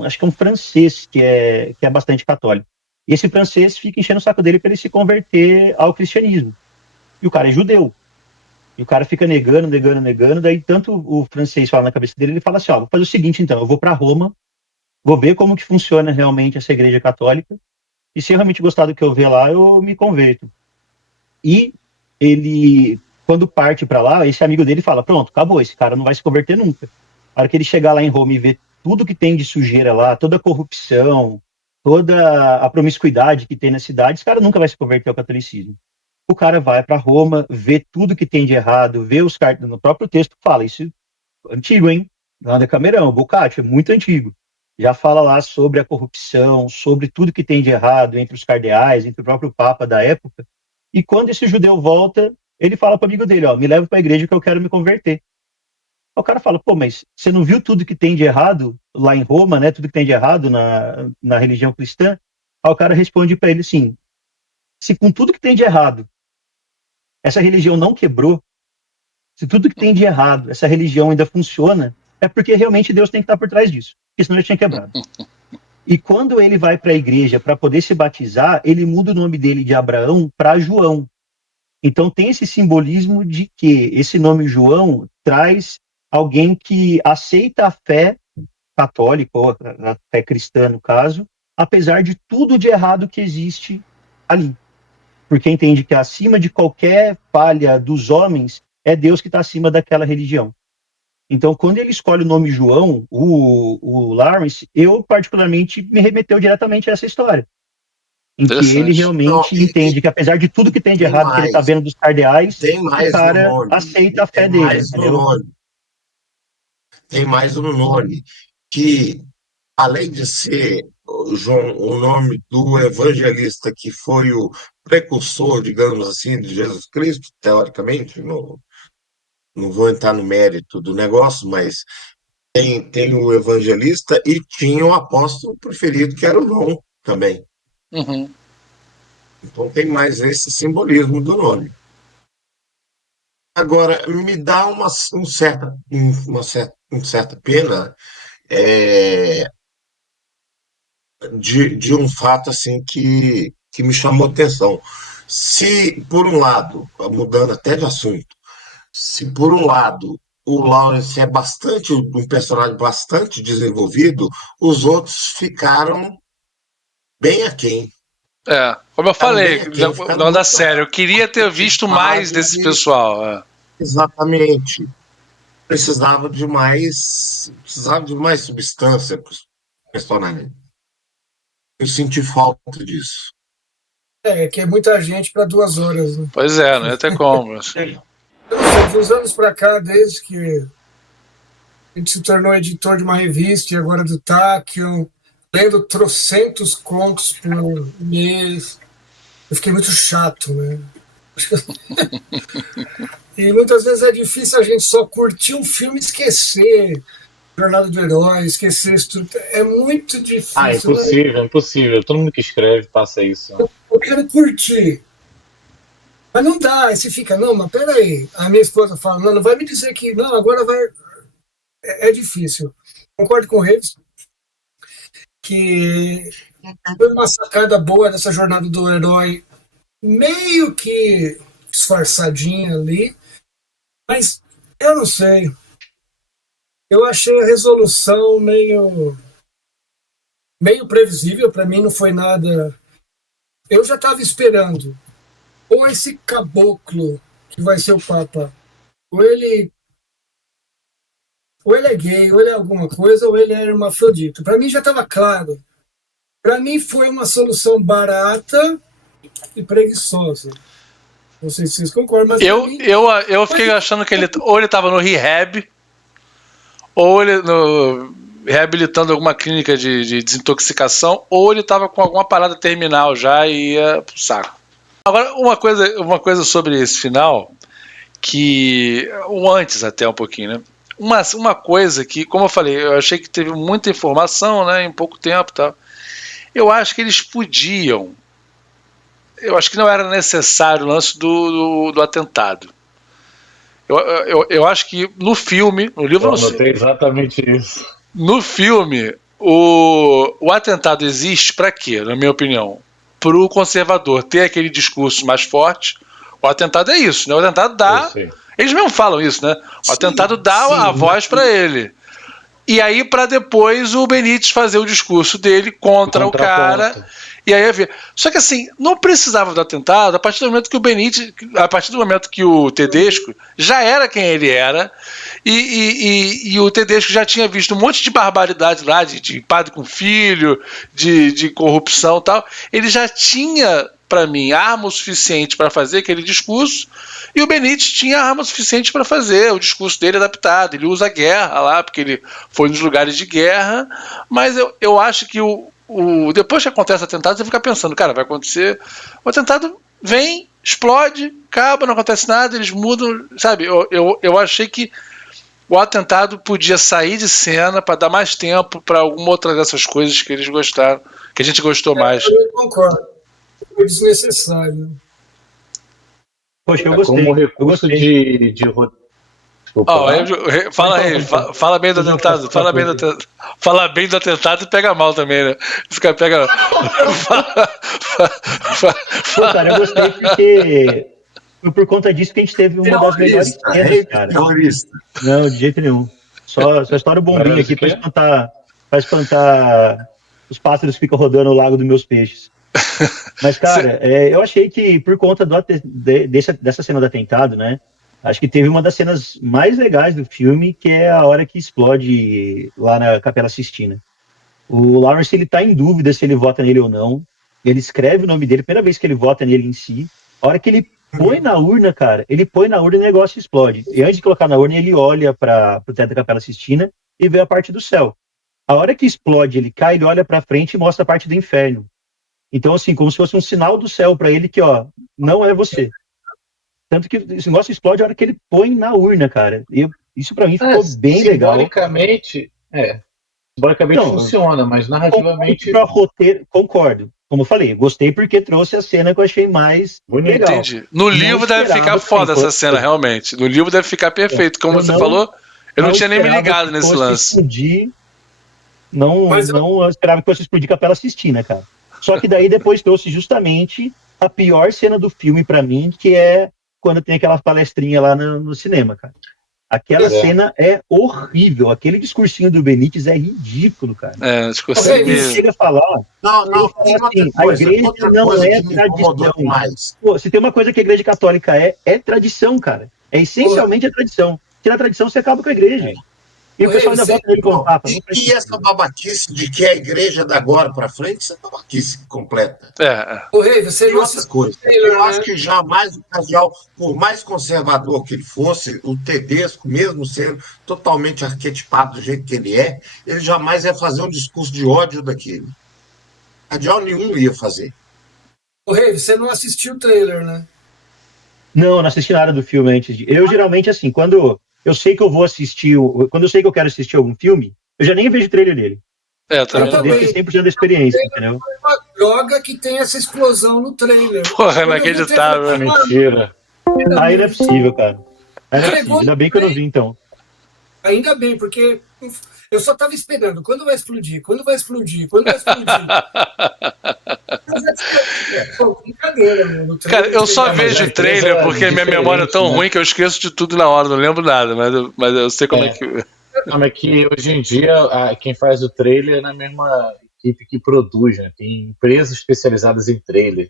acho que é um francês que é bastante católico. E esse francês fica enchendo o saco dele para ele se converter ao cristianismo. E o cara é judeu. E o cara fica negando. Daí, tanto o francês fala na cabeça dele, ele fala assim: ó, vou fazer o seguinte, então, eu vou para Roma, vou ver como que funciona realmente essa igreja católica, e se eu realmente gostar do que eu ver lá, eu me converto. E ele, quando parte para lá, esse amigo dele fala: pronto, acabou, esse cara não vai se converter nunca. A hora que ele chegar lá em Roma e ver tudo que tem de sujeira lá, toda a corrupção, toda a promiscuidade que tem na cidade, esse cara nunca vai se converter ao catolicismo. O cara vai para Roma, vê tudo que tem de errado, vê os cartas, no próprio texto fala, isso é antigo, hein? Lá da Camerão, Boccaccio, é muito antigo. Já fala lá sobre a corrupção, sobre tudo que tem de errado entre os cardeais, entre o próprio Papa da época. E quando esse judeu volta, ele fala para o amigo dele, ó, me leva para a igreja que eu quero me converter. O cara fala, pô, mas você não viu tudo que tem de errado lá em Roma, né? Tudo que tem de errado na religião cristã? Aí o cara responde para ele assim, se com tudo que tem de errado essa religião não quebrou, se tudo que tem de errado, essa religião ainda funciona, é porque realmente Deus tem que estar por trás disso, porque senão ele tinha quebrado. E quando ele vai para a igreja para poder se batizar, ele muda o nome dele de Abraão para João. Então tem esse simbolismo de que esse nome João traz alguém que aceita a fé católica, ou a fé cristã no caso, apesar de tudo de errado que existe ali. Porque entende que acima de qualquer falha dos homens, é Deus que está acima daquela religião. Então, quando ele escolhe o nome João, o Lawrence, eu particularmente me remeteu diretamente a essa história, em que ele Interessante. Não, realmente entende que apesar de tudo que tem de tem errado que ele está mais. vendo dos cardeais, Tem o mais no cara nome. aceita a fé Tem dele, mais no entendeu? nome. Tem mais no nome. Que, além de ser João, o nome do evangelista que foi o precursor, digamos assim, de Jesus Cristo, teoricamente, não vou entrar no mérito do negócio, mas tem o evangelista e tinha o apóstolo preferido, que era o João também. Uhum. Então tem mais esse simbolismo do nome. Agora, me dá uma certa pena é, de um fato assim que me chamou atenção. Se, por um lado, mudando até de assunto, se por um lado o Lawrence é um personagem bastante desenvolvido, os outros ficaram bem aquém. Como eu Ficaram bem falei, aquém, ficaram não dá muito sério. Eu queria ter visto mais arquetipados desse e pessoal. exatamente precisava de mais substância para os personagens. Eu senti falta disso. Que é muita gente para 2 horas. Né? Pois é, não ia ter como. Eu não sei, de uns anos para cá, desde que a gente se tornou editor de uma revista e agora do Tachyon, lendo trocentos contos por mês, eu fiquei muito chato, né? E muitas vezes é difícil a gente só curtir um filme e esquecer Jornada do Herói, esquecer isso tudo. É muito difícil. Impossível, impossível. Todo mundo que escreve passa isso. Eu quero curtir. Mas não dá, aí você fica, não, mas peraí. A minha esposa fala, não vai me dizer que, não, agora vai. É difícil. Concordo com o Reis. que foi uma sacada boa dessa jornada do herói, meio que disfarçadinha ali, mas eu não sei. Eu achei a resolução meio previsível, para mim não foi nada. Eu já estava esperando, ou esse caboclo que vai ser o Papa, ou ele é gay, ou ele é alguma coisa, ou ele é hermafrodita. Para mim já estava claro. Para mim foi uma solução barata e preguiçosa. Não sei se vocês concordam, mas eu fiquei achando que ele estava no rehab, ou ele reabilitando alguma clínica de desintoxicação, ou ele estava com alguma parada terminal já e ia pro saco. Agora, uma coisa sobre esse final, que antes até um pouquinho, né? Uma coisa que, como eu falei, eu achei que teve muita informação, né, em pouco tempo e tal. Eu acho que eles podiam. Eu acho que não era necessário o lance do atentado. Eu acho que no filme, no livro Eu anotei exatamente isso. No filme, o atentado existe para quê, na minha opinião? Para o conservador ter aquele discurso mais forte. O atentado é isso, né? O atentado dá. Eles mesmo falam isso, né? O atentado dá a voz para ele. E aí, para depois o Benítez fazer o discurso dele contra o cara. E aí havia. Só que assim, não precisava do atentado a partir do momento que o Benítez, a partir do momento que o Tedesco já era quem ele era, e o Tedesco já tinha visto um monte de barbaridade lá, de padre com filho, de corrupção e tal. Ele já tinha, para mim, arma o suficiente para fazer aquele discurso, e o Benítez tinha arma suficiente para fazer o discurso dele adaptado. Ele usa a guerra lá, porque ele foi nos lugares de guerra, mas eu acho que depois que acontece o atentado, você fica pensando, cara, vai acontecer. O atentado vem, explode, acaba, não acontece nada, eles mudam, sabe? Eu achei que o atentado podia sair de cena para dar mais tempo para alguma outra dessas coisas que eles gostaram, que a gente gostou mais. Eu concordo. Foi desnecessário. Poxa, eu gostei. Como recurso de fala bem do atentado. Fala bem do atentado e pega mal também, né? Fica pega. Pô, cara, eu gostei porque foi por conta disso que a gente teve uma das melhores cenas, cara. Não, de jeito nenhum. Só estoura o bombinho aqui pra espantar os pássaros que ficam rodando no lago dos meus peixes. Mas, cara, eu achei que por conta dessa cena do atentado, né? Acho que teve uma das cenas mais legais do filme, que é a hora que explode lá na Capela Sistina. O Lawrence, ele tá em dúvida se ele vota nele ou não. Ele escreve o nome dele, primeira vez que ele vota nele em si. A hora que ele põe na urna, cara, ele põe na urna e o negócio explode. E antes de colocar na urna, ele olha para o teto da Capela Sistina e vê a parte do céu. A hora que explode, ele cai, ele olha para frente e mostra a parte do inferno. Então, assim, como se fosse um sinal do céu para ele que, ó, não é você. Tanto que esse negócio explode a hora que ele põe na urna, cara. E isso pra mim ficou bem legal. Simbolicamente funciona, mas narrativamente... Concordo. Como eu falei, gostei porque trouxe a cena que eu achei mais legal. Entendi. No livro deve ficar foda essa cena, realmente. No livro deve ficar perfeito. Como você falou, eu não tinha nem me ligado nesse lance. Não esperava que fosse explodir Capela Sistina, cara. Só que daí depois trouxe justamente a pior cena do filme pra mim, que é quando tem aquela palestrinha lá no cinema, cara. Aquela cena é horrível. Aquele discursinho do Benítez é ridículo, cara. Discursinho. Ele chega a falar... assim, a igreja não é tradição. Pô, se tem uma coisa que a igreja católica é tradição, cara. É essencialmente a tradição. Tirar a tradição, você acaba com a igreja. E o pessoal ainda vota nele como papa. E essa babaquice de que a igreja da agora para frente, isso é babaquice completa. Ô, Rei, você não outra coisa. Eu acho que jamais o Cardeal, por mais conservador que ele fosse, o Tedesco, mesmo sendo totalmente arquetipado do jeito que ele jamais ia fazer um discurso de ódio daquele. Cardeal nenhum ia fazer. Ô, Rei, você não assistiu o trailer, né? Não assisti nada do filme antes de... Eu geralmente, assim, quando eu sei que eu vou assistir, quando eu sei que eu quero assistir algum filme, eu já nem vejo o trailer dele. Eu também. Pra poder ter 100% da experiência, entendeu? É uma droga que tem essa explosão no trailer. Porra, inacreditável. Mentira. Aí não é possível, cara. Ainda bem que eu não vi, então. Ainda bem, porque Eu só tava esperando. Quando vai explodir? Quando vai explodir? Quando vai explodir? Eu já tinha... Pô, brincadeira, mano. Cara, eu só vejo trailer porque minha memória é tão ruim que eu esqueço de tudo na hora, não lembro nada, mas eu sei como é que. Não, mas que hoje em dia quem faz o trailer é na mesma equipe que produz, né? Tem empresas especializadas em trailer.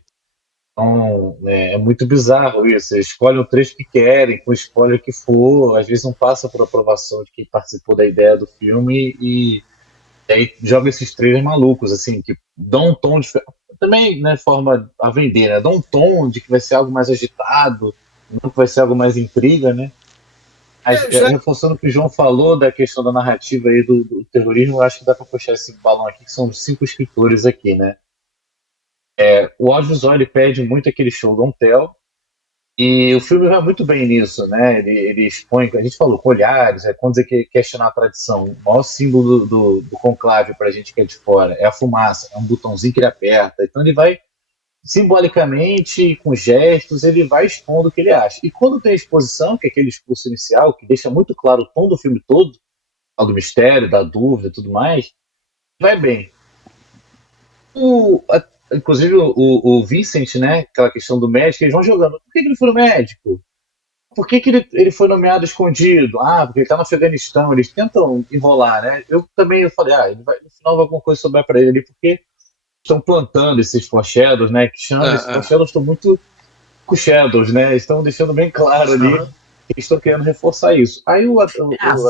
Então, é muito bizarro isso. Eles escolhem o trecho que querem, com o spoiler que for, às vezes não passa por aprovação de quem participou da ideia do filme e aí joga esses trailers malucos, assim, que dão um tom de. Também, né, forma a vender, né? Dão um tom de que vai ser algo mais agitado, não que vai ser algo mais intriga, né? Reforçando o que o João falou da questão da narrativa aí do terrorismo, eu acho que dá para puxar esse balão aqui, que são os 5 escritores aqui, né? O audiovisual ele pede muito aquele show Don't Tell, e o filme vai muito bem nisso, né? Ele expõe, a gente falou, com olhares, quando você questionar a tradição, o maior símbolo do conclave para a gente que é de fora é a fumaça, é um botãozinho que ele aperta, então ele vai simbolicamente, com gestos, ele vai expondo o que ele acha. E quando tem a exposição, que é aquele discurso inicial, que deixa muito claro o tom do filme todo, do mistério, da dúvida e tudo mais, vai bem. Inclusive o Vincent, né, aquela questão do médico, eles vão jogando. Por que ele foi no médico? Por que ele foi nomeado escondido? Porque ele está no Afeganistão. Eles tentam enrolar, né? Eu falei, no final alguma coisa sobrar para ele ali, porque estão plantando esses foreshadows, né? Que chamam, esses foreshadows estão muito com shadows, né? Estão deixando bem claro ali que eles estão querendo reforçar isso. Aí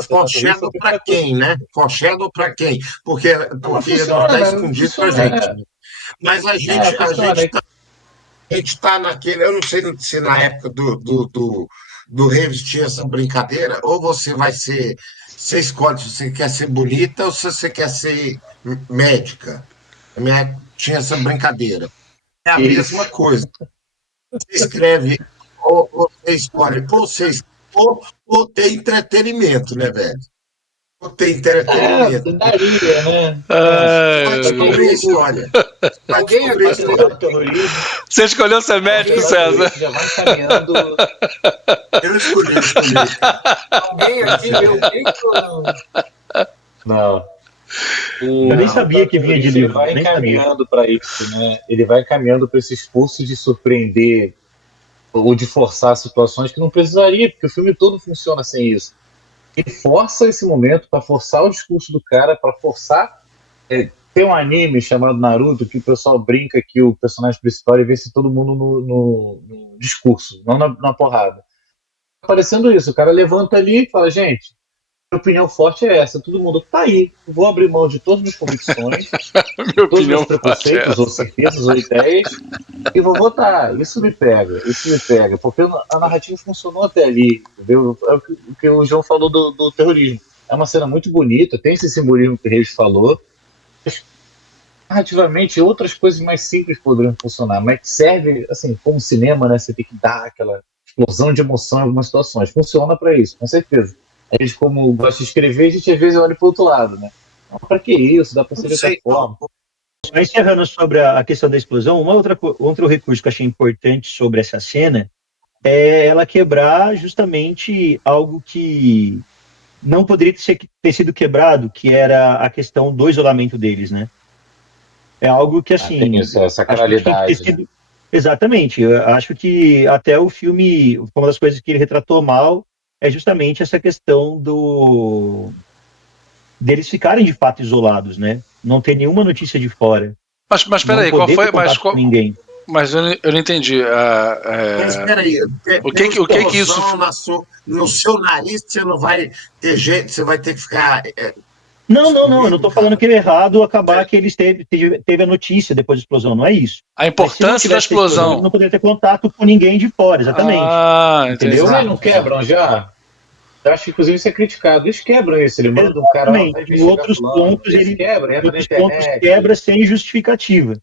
foreshadow para quem, né? Foreshadow para quem? Porque não está escondido para gente. Mas a gente está naquele. Eu não sei se na época do Reeves tinha essa brincadeira, ou você vai ser. Você escolhe se você quer ser bonita ou se você quer ser médica. Tinha essa brincadeira. É a mesma coisa. Você escreve, ou você escolhe, ou tem entretenimento, né, velho? Ou tem entretenimento. Daria, né? Vai descobrir a história. Vai descobrir a história. Você escolheu ser médico, César? Já vai caminhando. Eu escolhi. Alguém aqui viu o Pico ou não? Não. Eu nem sabia que vinha de livro. Ele vai encaminhando para isso, né? Ele vai caminhando para esse esforço de surpreender ou de forçar situações que não precisaria, porque o filme todo funciona sem isso. Ele força esse momento para forçar o discurso do cara, para forçar. Tem um anime chamado Naruto que o pessoal brinca que o personagem principal vence todo mundo no discurso, não na porrada. Aparecendo isso, o cara levanta ali e fala, gente, minha opinião forte é essa, todo mundo tá aí, vou abrir mão de todas as minhas convicções, todos os meus preconceitos, ou certezas, ou ideias, e vou votar. Isso me pega, porque a narrativa funcionou até ali, entendeu? É o que o João falou do terrorismo. É uma cena muito bonita, tem esse simbolismo que o Reis falou, mas narrativamente outras coisas mais simples poderiam funcionar, mas serve, assim, como cinema, né? Você tem que dar aquela explosão de emoção em algumas situações. Funciona para isso, com certeza. A gente, como gosta de escrever, a gente às vezes olha para o outro lado, né? Para que isso? Dá para ser de outra forma. Mas encerrando sobre a questão da explosão, outro recurso que eu achei importante sobre essa cena é ela quebrar justamente algo que não poderia ter sido quebrado, que era a questão do isolamento deles, né? É algo que, assim... Tem isso, essa sacralidade. Sido... Exatamente. Eu acho que até o filme, uma das coisas que ele retratou mal é justamente essa questão deles ficarem de fato isolados, né? Não ter nenhuma notícia de fora. Mas peraí, qual foi? Ninguém. Mas eu não entendi. Mas peraí, o que isso... No seu nariz você não vai ter jeito, você vai ter que ficar... Não, eu não estou falando que é errado acabar que eles teve a notícia depois da explosão, não é isso. A importância da explosão. Eles não poderiam ter contato com ninguém de fora, exatamente. Entendeu? Mas não quebram já? Eu acho que inclusive isso é criticado. Eles quebram isso, ele manda um cara... Em outros pontos ele quebra sem justificativa.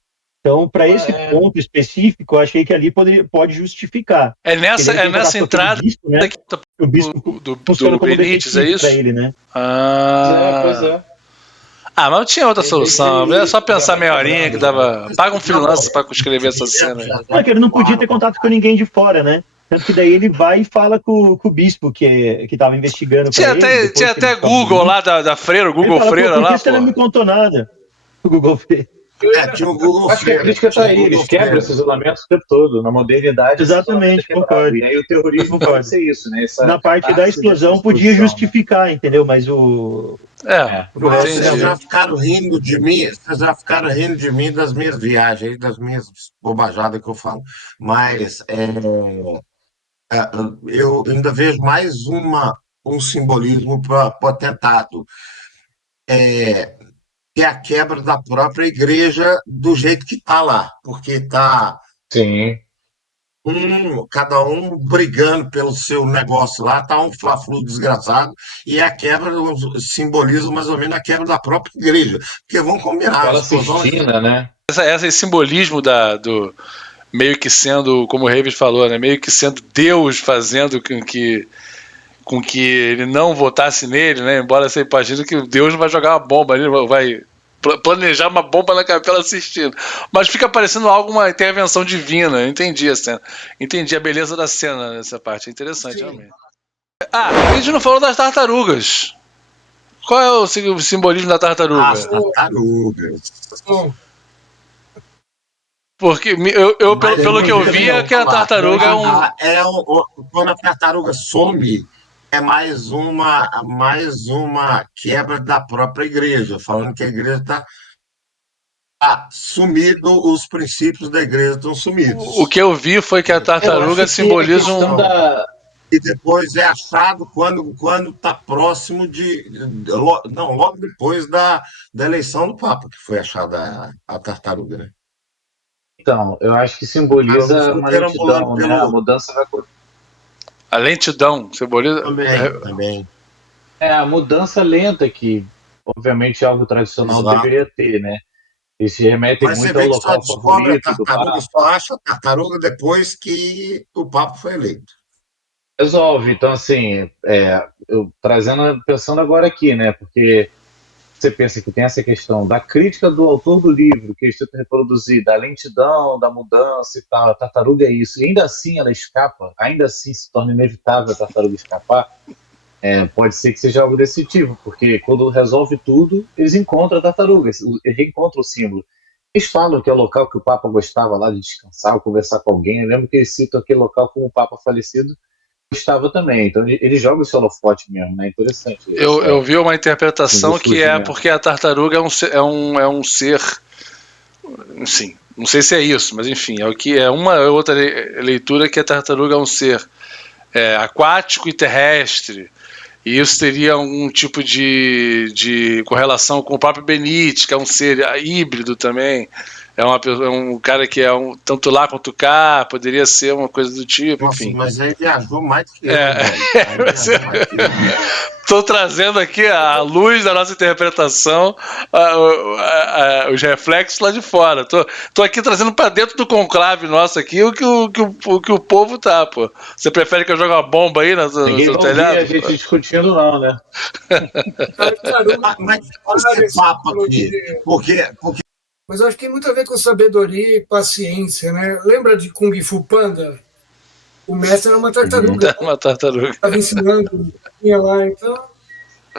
Então, para esse ponto específico, eu achei que ali pode justificar. É nessa entrada bispo, né? O bispo funciona como Benítez, é isso? Para ele, né? Pois é. Mas não tinha outra solução. É só pensar meia horinha que dava... Paga um freelancer para escrever essa cena. Não, é que ele não podia ter contato com ninguém de fora, né? Tanto que daí ele vai e fala com o bispo que tava investigando Tinha pra ele. tinha até Google lá da Freira, o Google ele fala, Freira por lá, que você não me contou nada? O Google Freira. Tinha o Google Acho que a Freire. crítica Tinha tá o aí, eles Google quebram Freire. esse isolamento o tempo todo. Na modernidade, esse Exatamente, isolamento é quebrado. concordo. E aí o terrorismo Concordo. pode ser isso, né? Essa Na parte da catarse explosão dessa podia exposição, né? justificar, entendeu? Mas o pro Mas resto, vocês já realmente. ficaram rindo de mim, vocês já ficaram rindo de mim das minhas viagens, das minhas bobajadas que eu falo. Mas eu ainda vejo mais um simbolismo para o atentado, que é a quebra da própria igreja do jeito que está lá, porque está Sim. cada um brigando pelo seu negócio lá, tá um fla-flu desgraçado, e a quebra simboliza mais ou menos a quebra da própria igreja, porque vão combinar, a Aquela explosão Sistina, né? Esse simbolismo do meio que sendo, como o Reeves falou, né, meio que sendo Deus fazendo com que ele não votasse nele, né, embora você imagine que Deus não vai jogar uma bomba, ele vai planejar uma bomba na Capela Sistina, mas fica parecendo uma intervenção divina. Eu entendi a cena, entendi a beleza da cena nessa parte, é interessante. Sim. Realmente. A gente não falou das tartarugas. Qual é o simbolismo da tartaruga? as tartarugas. Bom, Porque pelo que eu vi é que a tartaruga é Quando a tartaruga some, é mais uma quebra da própria igreja, falando que a igreja está sumido, os princípios da igreja estão sumidos. O que eu vi foi que a tartaruga simboliza E depois é achado quando está próximo não, logo depois da eleição do Papa, que foi achada a tartaruga, né? Então, eu acho que simboliza uma lentidão, né? A mudança vai... A lentidão simboliza... Também. A mudança lenta que, obviamente, algo tradicional Exato. deveria ter, né? E se remete Mas muito você ao vê que só local descobre a favorito do tartaruga, Papa. só acha a tartaruga depois que o Papa foi eleito. Resolve. Então, assim, pensando agora aqui, né? Porque você pensa que tem essa questão da crítica do autor do livro, que eles tentam reproduzir, da lentidão, da mudança e tal. A tartaruga é isso. E ainda assim ela escapa, ainda assim se torna inevitável a tartaruga escapar. Pode ser que seja algo desse tipo, porque quando resolve tudo, eles encontram a tartaruga, eles reencontram o símbolo. Eles falam que é o local que o Papa gostava lá de descansar ou conversar com alguém. Eu lembro que eles citam aquele local como o Papa falecido gostava também. Então ele joga esse holofote mesmo, né? Interessante. Eu vi uma interpretação que é porque a tartaruga é um ser, assim, não sei se é isso, mas enfim, é o que é uma outra leitura, que a tartaruga é um ser aquático e terrestre. E isso teria algum tipo de correlação com o próprio Benite, que é um ser híbrido também. É um cara que é tanto lá quanto cá, poderia ser uma coisa do tipo, Nossa, enfim. mas aí viajou mais que eu, velho. Estou trazendo aqui à luz da nossa interpretação os reflexos lá de fora. Tô aqui trazendo para dentro do conclave nosso aqui o que o povo tá, pô. Você prefere que eu jogue uma bomba aí no seu telhado? A gente discutindo não, né? Mas esse papo aqui, porque mas eu acho que tem muito a ver com sabedoria e paciência, né? Lembra de Kung Fu Panda? O mestre era uma tartaruga. Uma tartaruga. Estava ensinando lá, então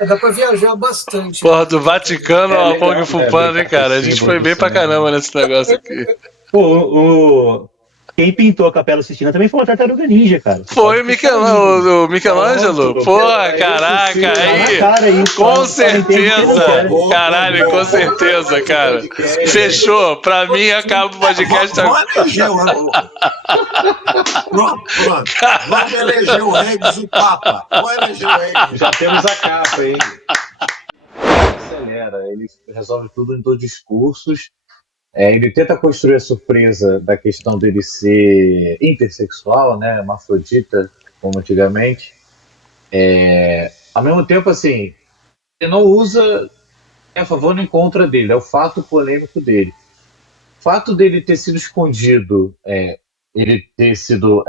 dá para viajar bastante. Porra, do Vaticano ao Kung Fu Panda, hein, cara? A gente foi bem pra caramba nesse negócio aqui. Pô, quem pintou a Capela Sistina também foi uma tartaruga ninja, cara. Foi o Michelangelo. Porra, caraca, aí. Com certeza. Caralho, com certeza, cara. Fechou. Pra mim, acaba o podcast. Pronto. Vamos eleger o Reis e o Papa. Vamos eleger o Reis. Já temos a capa, hein? Acelera. Ele resolve tudo em 2 discursos. Ele tenta construir a surpresa da questão dele ser intersexual, né, hermafrodita, como antigamente. Ao mesmo tempo, assim, ele não usa a favor nem contra dele, é o fato polêmico dele. O fato dele ter sido escondido, ele ter sido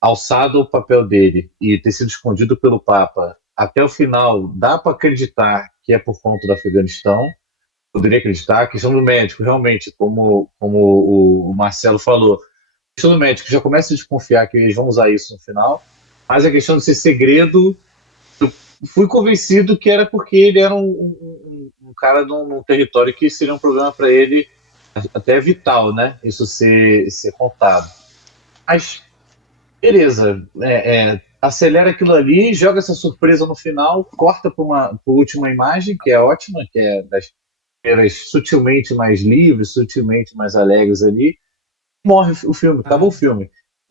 alçado o papel dele e ter sido escondido pelo Papa até o final, dá para acreditar que é por conta do Afeganistão. Poderia acreditar. A questão do médico, realmente, como o Marcelo falou, questão do médico, já começa a desconfiar que eles vão usar isso no final, mas a questão de ser segredo, eu fui convencido que era porque ele era um cara num território que seria um problema para ele até vital, né? Isso ser contado. Mas, beleza, acelera aquilo ali, joga essa surpresa no final, corta para última imagem, que é ótima, que é das primeiras sutilmente mais livres, sutilmente mais alegres ali, morre o filme, acabou o filme.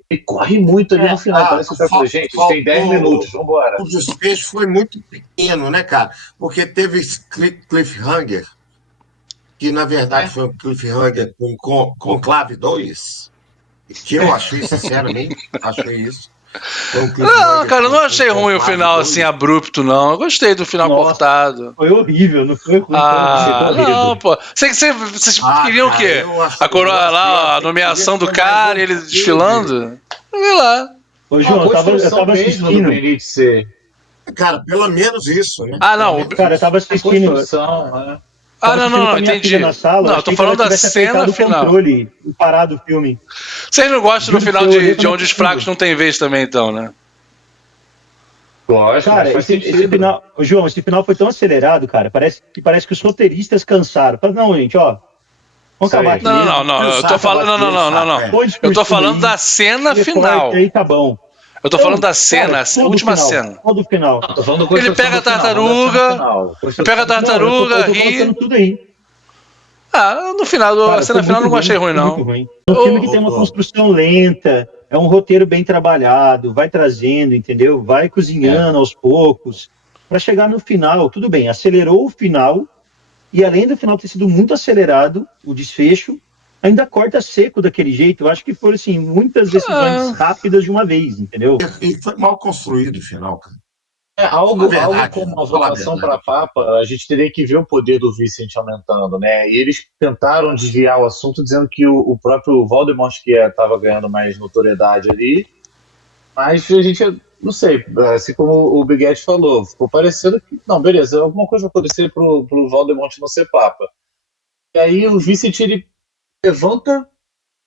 E corre muito ali no final, parece que o cara falou, gente, tem 10 minutos, vambora. O desfecho foi muito pequeno, né, cara? Porque teve esse cliffhanger, que na verdade foi um cliffhanger com Conclave 2, que eu achei, sinceramente, achei isso. Não, cara, eu não achei ruim o final assim abrupto, não. Eu gostei do final cortado. Foi horrível, não foi ruim. Não, pô. Vocês queriam o quê? A coroa lá, a nomeação do cara, ele desfilando? Vê lá. Ô, João, eu tava assistindo. Cara, pelo menos isso, né? Não. Cara, eu tava assistindo. Não, entendi. Sala, não, eu tô falando da cena final. Controle, parado o filme. Vocês não gostam no final de Onde os Fracos Não Tem Vez também, então, né? Gosto, cara, esse final, João, esse final foi tão acelerado, cara. Parece que os roteiristas cansaram. Não, gente, ó. Vamos acabar aqui. Não. Eu tô falando. Não. Eu tô falando da cena final. Aí tá bom. Eu tô falando da cena, a última cena. Todo final. Ele pega a tartaruga, ri. Tudo aí. No final, a cena final eu não achei ruim, não. Um filme que tem uma construção lenta, é um roteiro bem trabalhado, vai trazendo, entendeu? Vai cozinhando aos poucos, para chegar no final. Tudo bem, acelerou o final, e além do final ter sido muito acelerado, o desfecho, ainda corta seco daquele jeito. Eu acho que foram, assim, muitas decisões rápidas de uma vez, entendeu? E foi mal construído o final, cara. Algo como uma votação para Papa, a gente teria que ver o poder do Vicente aumentando, né? E eles tentaram desviar o assunto dizendo que o próprio Voldemort que estava ganhando mais notoriedade ali, mas a gente, não sei, assim como o Biguete falou, ficou parecendo que, não, beleza, alguma coisa vai acontecer pro Voldemort não ser Papa. E aí o Vicente, ele levanta,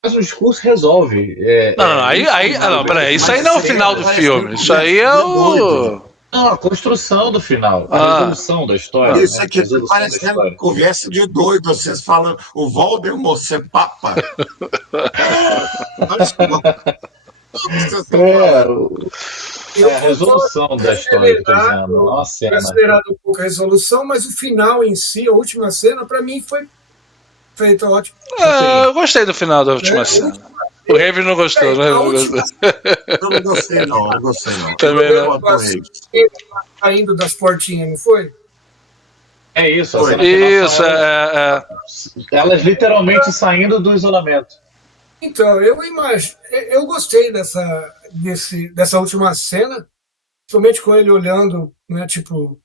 faz um discurso e resolve. Peraí, isso aí não é o final do filme, isso aí é o... Não, a construção do final, a resolução da história. Isso aqui parece conversa de doido, vocês falando o Voldemort ser Papa. A resolução da história que eu tô dizendo. Nossa, acelerado um pouco a resolução, mas o final em si, a última cena, para mim foi feito ótimo. Eu gostei do final da última cena. O Raven não gostou, né? Eu não gostei, não. Também não. Saindo das portinhas, não foi? É isso. Isso, Elas literalmente saindo do isolamento. Então, eu gostei dessa última cena, somente com ele olhando, né? Tipo,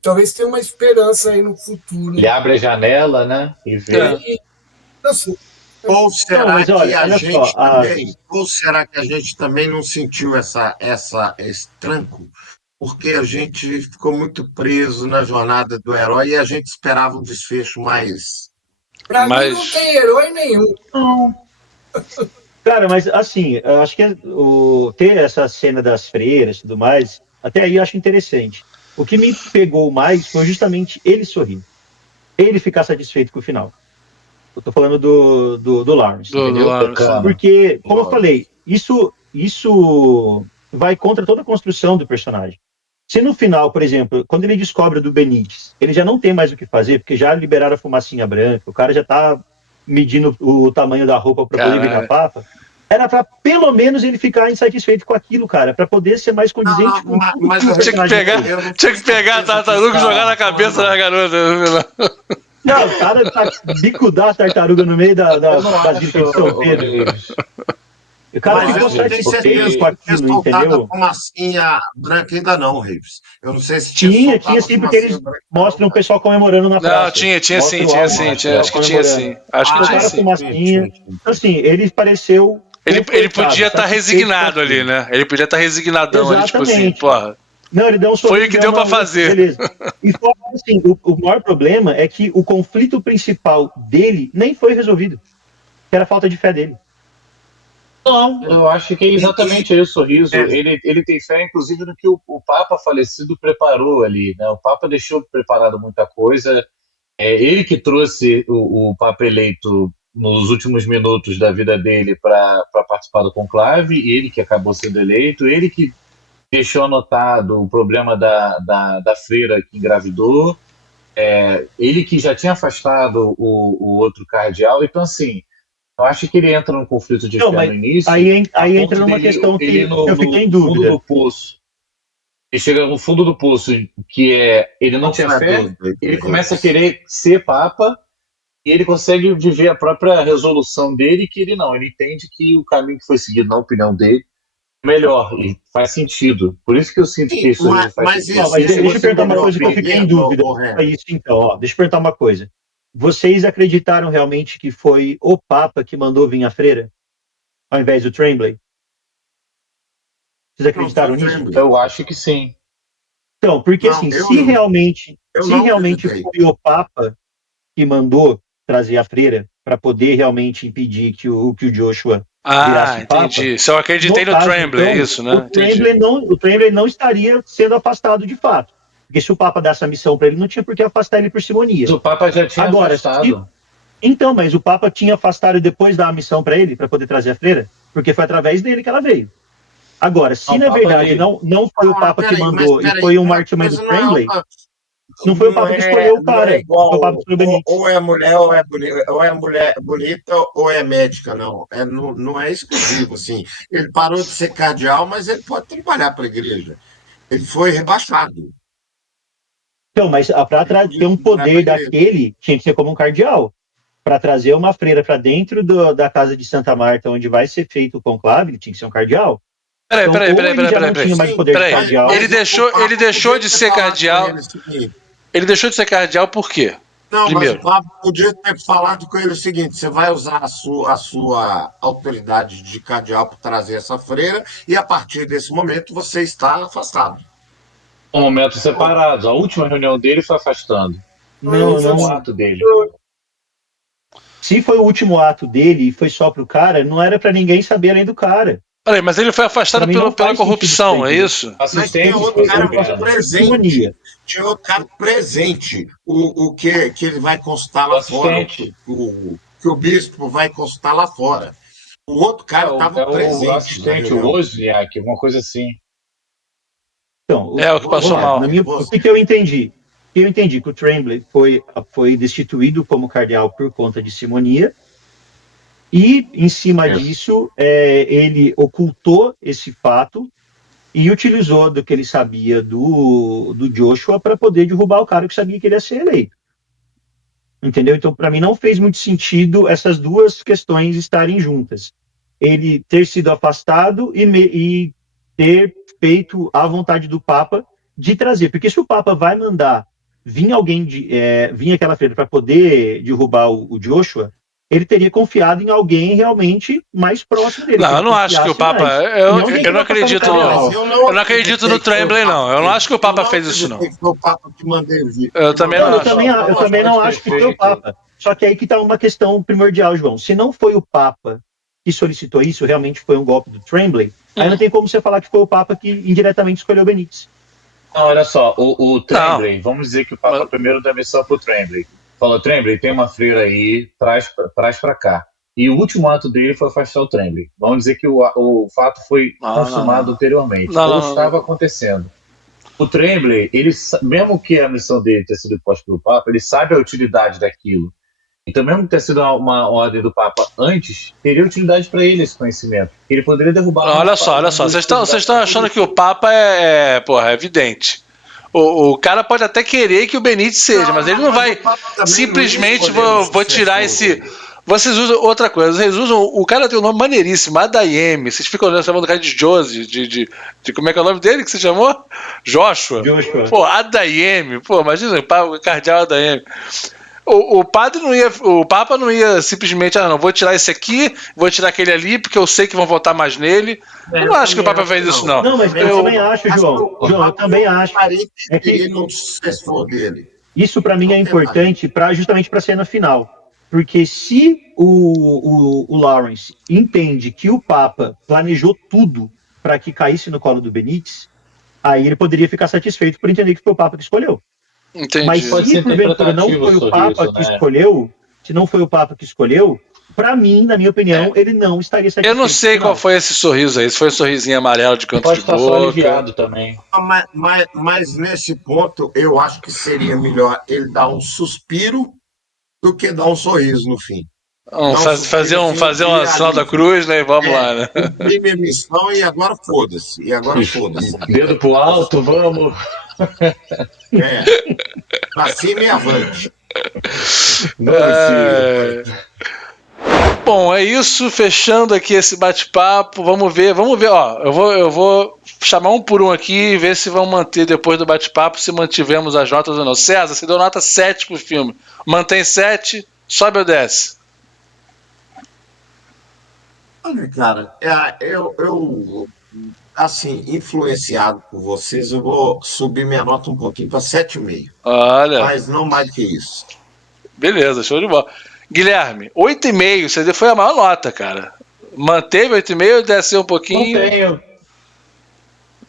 talvez tenha uma esperança aí no futuro. Ele abre a janela, né? E vê. Não sei. Ou será que a gente também não sentiu esse tranco? Porque a gente ficou muito preso na jornada do herói e a gente esperava um desfecho mais... Pra mim não tem herói nenhum. Não. Cara, mas assim, eu acho que ter essa cena das freiras e tudo mais, até aí eu acho interessante. O que me pegou mais foi justamente ele sorrindo. Ele ficar satisfeito com o final. Eu tô falando do Lawrence, entendeu? Porque, como eu falei, isso vai contra toda a construção do personagem. Se no final, por exemplo, quando ele descobre do Benítez, ele já não tem mais o que fazer, porque já liberaram a fumacinha branca, o cara já tá medindo o tamanho da roupa para poder virar Papa, era para pelo menos ele ficar insatisfeito com aquilo, cara, para poder ser mais condizente com tudo mas que o personagem tinha que pegar a tartaruga e jogar na cabeça da garota. Não, o cara tá bicudar a tartaruga no meio da Basílica de São Pedro. O cara ficou satisfeito com aquilo, entendeu? A fumacinha branca ainda não, Reeves. Eu não sei se tinha sim, porque eles mostram o pessoal comemorando na praça. Não, tinha sim, acho que tinha sim. Acho que tinha sim. Fumacinha. Assim, ele pareceu... Ele podia estar resignado ali, né? Ele podia estar resignadão ali, tipo assim, porra. Não, ele deu um sorriso. Foi o que deu pra fazer. Beleza. E assim, o maior problema é que o conflito principal dele nem foi resolvido. Que era a falta de fé dele. Não, eu acho que é exatamente isso, Sorriso. Ele tem fé, inclusive, no que o Papa falecido preparou ali, né? O Papa deixou preparado muita coisa. É ele que trouxe o Papa eleito nos últimos minutos da vida dele para participar do conclave, ele que acabou sendo eleito, ele que deixou anotado o problema da freira que engravidou, ele que já tinha afastado o outro cardeal. Então, assim, eu acho que ele entra num conflito de fé no início. Aí entra numa questão que eu fiquei em dúvida. Fundo do poço. Ele chega no fundo do poço, que ele não tinha fé, ele começa a querer ser papa, e ele consegue viver a própria resolução dele, que ele entende que o caminho que foi seguido, na opinião dele, é melhor, e faz sentido. Por isso que eu sinto que isso faz sentido. Mas deixa eu perguntar uma coisa que eu fiquei em dúvida. Isso, então, deixa eu perguntar uma coisa. Vocês acreditaram realmente que foi o Papa que mandou vir a freira, ao invés do Tremblay? Vocês acreditaram nisso? Eu acho que sim. Então, porque assim, se realmente foi o Papa que mandou trazer a freira para poder realmente impedir que o Joshua virasse Papa... entendi. Se eu acreditei no Tremblay, então, isso, né? O Tremblay não estaria sendo afastado de fato. Porque se o Papa desse a missão para ele, não tinha por que afastar ele por simonia. Mas o Papa já tinha afastado. Então, mas o Papa tinha afastado e depois dar a missão para ele, para poder trazer a freira, porque foi através dele que ela veio. Agora, se na verdade não foi o Papa que mandou e foi um artimanha do Tremblay, não foi o Papa que escolheu o cara. Foi o Papa que escolheu o Benítez. Ou é mulher, ou é mulher bonita, ou é médica, não. Não é exclusivo, assim. Ele parou de ser cardeal, mas ele pode trabalhar para a igreja. Ele foi rebaixado. Então, mas para ter um poder daquele, tinha que ser como um cardeal. Para trazer uma freira para dentro da casa de Santa Marta, onde vai ser feito o conclave, tinha que ser um cardeal. Peraí. Ele deixou de ser cardeal. Ele deixou de ser cardeal por quê? Não, primeiro. Mas o Papa podia ter falado com ele o seguinte: você vai usar a sua autoridade de cardeal para trazer essa freira, e a partir desse momento você está afastado. Momentos separados. A última reunião dele foi afastando. Não. O ato dele. Se foi o último ato dele e foi só pro cara, não era para ninguém saber além do cara. Peraí, mas ele foi afastado pela corrupção, é isso? Mas tem outro cara presente. Tinha outro cara presente. O que ele vai consultar lá fora. Que o bispo vai consultar lá fora. O outro cara estava presente. O assistente, o Wozniak, alguma coisa assim. Então, o que passou mal. O que eu entendi? Eu entendi que o Tremblay foi destituído como cardeal por conta de simonia, e, em cima disso, ele ocultou esse fato e utilizou do que ele sabia do Joshua para poder derrubar o cara que sabia que ele ia ser eleito. Entendeu? Então, para mim, não fez muito sentido essas duas questões estarem juntas. Ele ter sido afastado e ter feito a vontade do Papa de trazer. Porque se o Papa vai mandar vir aquela freira para poder derrubar o Joshua, ele teria confiado em alguém realmente mais próximo dele. Não, eu não acho que o Papa... Eu não acredito eu não acredito no Tremblay, não. Eu não acho que o Papa fez isso, não. Foi o Papa que mandou ele vir. Eu também não acho. Eu também não acho que foi o Papa. Só que aí que está uma questão primordial, João. Se não foi o Papa que solicitou isso, realmente foi um golpe do Tremblay, aí não tem como você falar que foi o Papa que indiretamente escolheu o Benítez. Não, olha só, o Tremblay, vamos dizer que o Papa primeiro dá missão pro Tremblay. Falou, Tremblay, tem uma freira aí, traz para cá. E o último ato dele foi afastar o Tremblay. Vamos dizer que o fato foi consumado anteriormente, ou estava acontecendo. O Tremblay, ele, mesmo que a missão dele tenha sido imposta pelo Papa, ele sabe a utilidade daquilo. Então, mesmo que tenha sido uma ordem do Papa antes, teria utilidade para ele esse conhecimento. Ele poderia derrubar... Olha só. Vocês estão achando que o Papa é evidente. O cara pode até querer que o Benítez seja, mas ele não vai simplesmente vou tirar esse... Vocês usam outra coisa, vocês usam... O cara tem um nome maneiríssimo, Adayemi. Vocês ficam chamando o cara de Josi, de como é que é o nome dele que você chamou? Joshua. Pô, Adayemi. Pô, imagina, o cardeal Adayemi. O Papa não ia simplesmente, não, vou tirar esse aqui, vou tirar aquele ali, porque eu sei que vão votar mais nele. Eu não acho que o Papa fez isso, não. Não, mas eu também acho, João. Eu também acho. É que ele não sucessor dele. Isso para mim é importante justamente para a cena final. Porque se o Lawrence entende que o Papa planejou tudo para que caísse no colo do Benítez, aí ele poderia ficar satisfeito por entender que foi o Papa que escolheu. Entendi. Mas se porventura não foi o Papa que escolheu, se não foi o Papa que escolheu, pra mim, na minha opinião, ele não estaria satisfeito. Eu não sei qual foi esse sorriso aí. Se foi um sorrisinho amarelo de canto Pode de estar boca. só aliviado também. Mas nesse ponto, eu acho que seria melhor ele dar um suspiro do que dar um sorriso no fim. Fazer um sinal da cruz, né? E vamos lá, né? Cumpri minha missão e agora foda-se. Dedo pro alto, vamos. Pra cima e avante. Bom, é isso. Fechando aqui esse bate-papo. Vamos ver. Ó, eu vou chamar um por um aqui e ver se vão manter depois do bate-papo, se mantivemos as notas ou não. César, você deu nota 7 pro filme. Mantém 7, sobe ou desce? Olha, cara, eu assim, influenciado por vocês, eu vou subir minha nota um pouquinho para 7,5. Olha. Mas não mais que isso. Beleza, show de bola. Guilherme, 8,5, você foi a maior nota, cara. Manteve 8,5 ou desceu um pouquinho?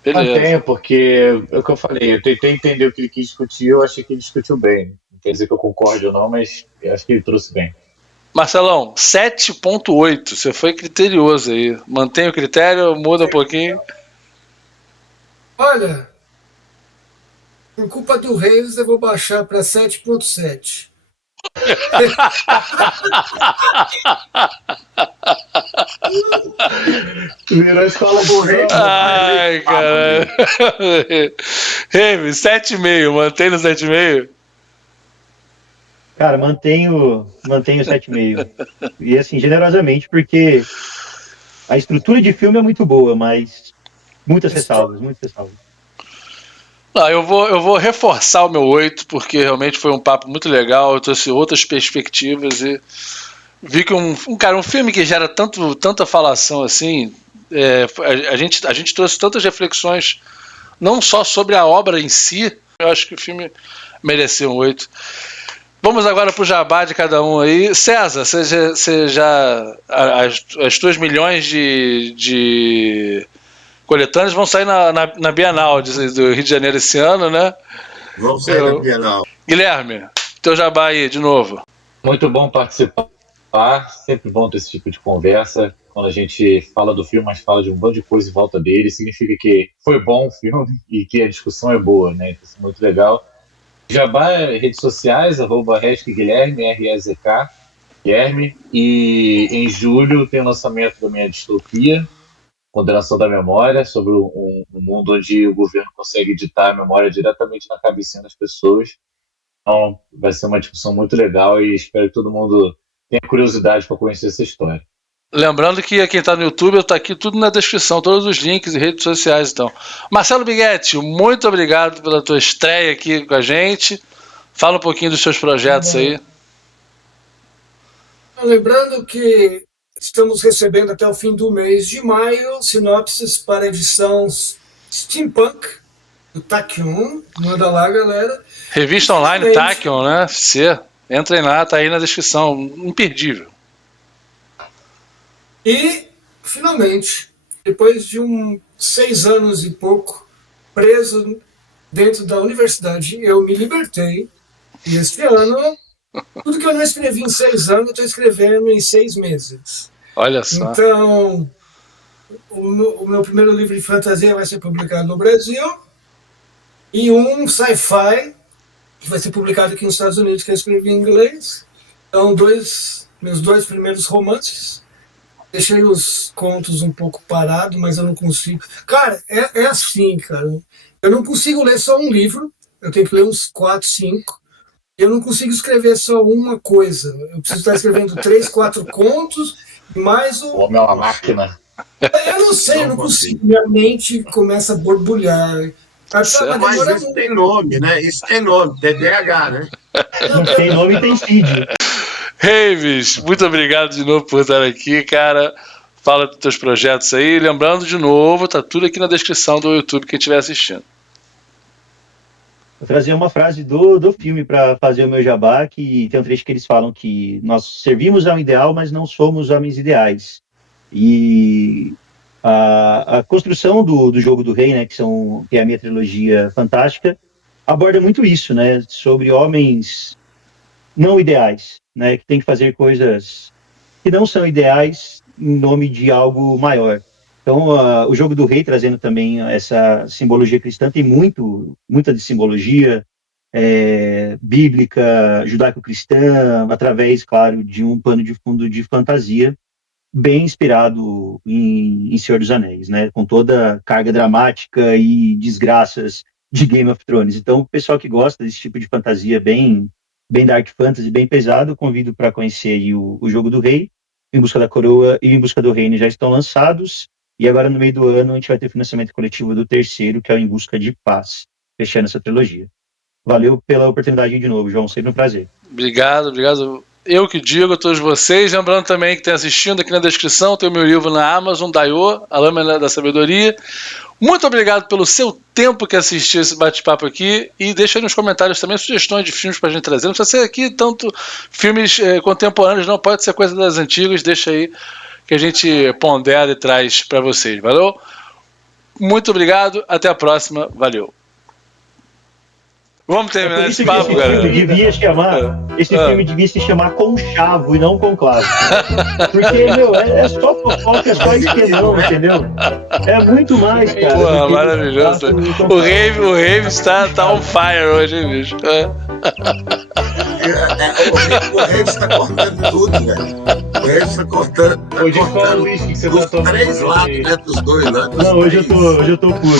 Mantenho, porque é o que eu falei, eu tentei entender o que ele quis discutir, eu achei que ele discutiu bem. Não quer dizer que eu concorde ou não, mas eu acho que ele trouxe bem. Marcelão, 7,8. Você foi criterioso aí. Mantém o critério, muda um pouquinho. Olha, por culpa do Reis, eu vou baixar para 7,7. Virou a escola do Reis. Ai, caralho. Reis, 7,5. Mantém no 7,5? Cara, mantenho 7,5. E assim, generosamente, porque a estrutura de filme é muito boa, mas muitas ressalvas. Não, eu vou reforçar o meu 8, porque realmente foi um papo muito legal. Eu trouxe outras perspectivas e vi que um filme que gera tanta falação assim, a gente trouxe tantas reflexões, não só sobre a obra em si. Eu acho que o filme mereceu um 8. Vamos agora pro jabá de cada um aí. César, você já as tuas milhões de coletâneas vão sair na Bienal do Rio de Janeiro esse ano, né? Vão sair na Bienal. Guilherme, teu jabá aí de novo. Muito bom participar. Sempre bom ter esse tipo de conversa. Quando a gente fala do filme, mas fala de um bando de coisa em volta dele, significa que foi bom o filme e que a discussão é boa, né? Isso é muito legal. Jabá, redes sociais, @Guilherme, REZK, Guilherme. E em julho tem o lançamento da minha distopia, Condenação da Memória, sobre um mundo onde o governo consegue editar a memória diretamente na cabecinha das pessoas. Então vai ser uma discussão muito legal e espero que todo mundo tenha curiosidade para conhecer essa história. Lembrando que quem está no YouTube está aqui tudo na descrição, todos os links e redes sociais. Então, Marcelo Biguetti, muito obrigado pela tua estreia aqui com a gente. Fala um pouquinho dos seus projetos aí. Lembrando que estamos recebendo até o fim do mês de maio sinopses para a edição Steampunk do Tachyon. Manda lá, galera. Revista online Tachyon, né? Entrem lá, tá aí na descrição. Imperdível. E, finalmente, depois de 6 anos e pouco preso dentro da universidade, eu me libertei. E este ano, tudo que eu não escrevi em 6 anos, eu estou escrevendo em 6 meses. Olha só. Então, o meu primeiro livro de fantasia vai ser publicado no Brasil. E um sci-fi, que vai ser publicado aqui nos Estados Unidos, que eu escrevi em inglês. Então, meus 2 primeiros romances. Deixei os contos um pouco parados, mas eu não consigo. Cara, é assim, cara. Eu não consigo ler só um livro, eu tenho que ler uns 4, 5. Eu não consigo escrever só uma coisa. Eu preciso estar escrevendo 3, 4 contos, mais o homem é uma máquina. Eu não sei, eu não consigo. Minha mente começa a borbulhar. Mas isso tem nome, né? Isso tem nome, TDAH, né? Tem nome e tem CID. Reis, muito obrigado de novo por estar aqui, cara. Fala dos teus projetos aí. Lembrando de novo, tá tudo aqui na descrição do YouTube, quem estiver assistindo. Vou trazer uma frase do filme para fazer o meu jabá, que tem um trecho que eles falam que nós servimos a um ideal, mas não somos homens ideais. E a construção do Jogo do Rei, né, que é a minha trilogia fantástica, aborda muito isso, né, sobre homens não ideais, né, que tem que fazer coisas que não são ideais em nome de algo maior. Então, o Jogo do Rei, trazendo também essa simbologia cristã, tem muita de simbologia bíblica, judaico-cristã, através, claro, de um pano de fundo de fantasia, bem inspirado em Senhor dos Anéis, né? Com toda a carga dramática e desgraças de Game of Thrones. Então, o pessoal que gosta desse tipo de fantasia bem dark fantasy, bem pesado, convido para conhecer aí o Jogo do Rei, Em Busca da Coroa e Em Busca do Reino já estão lançados, e agora no meio do ano a gente vai ter financiamento coletivo do terceiro, que é o Em Busca de Paz, fechando essa trilogia. Valeu pela oportunidade de novo, João, sempre um prazer. Obrigado. Eu que digo a todos vocês, lembrando também que tem assistindo aqui na descrição, tem o meu livro na Amazon, Daiô, A Lâmina da Sabedoria. Muito obrigado pelo seu tempo que assistiu esse bate-papo aqui, e deixa aí nos comentários também sugestões de filmes pra gente trazer. Não precisa ser aqui tanto filmes contemporâneos, não, pode ser coisa das antigas, deixa aí que a gente pondera e traz pra vocês. Valeu? Muito obrigado, até a próxima, valeu. Vamos terminar esse papo, galera. Esse filme devia se chamar Conchavo e não Conclave. Porque, meu, é só fofoca, é só esquemão, entendeu? É muito mais, cara. Pô, maravilhoso. O Rave tá on fire hoje, hein, bicho? O Rave está cortando tudo, velho. O Rave está cortando. Hoje qual o uísque que você tá tomando? Os três lados, né? Dos dois lados. Não, hoje eu tô puro.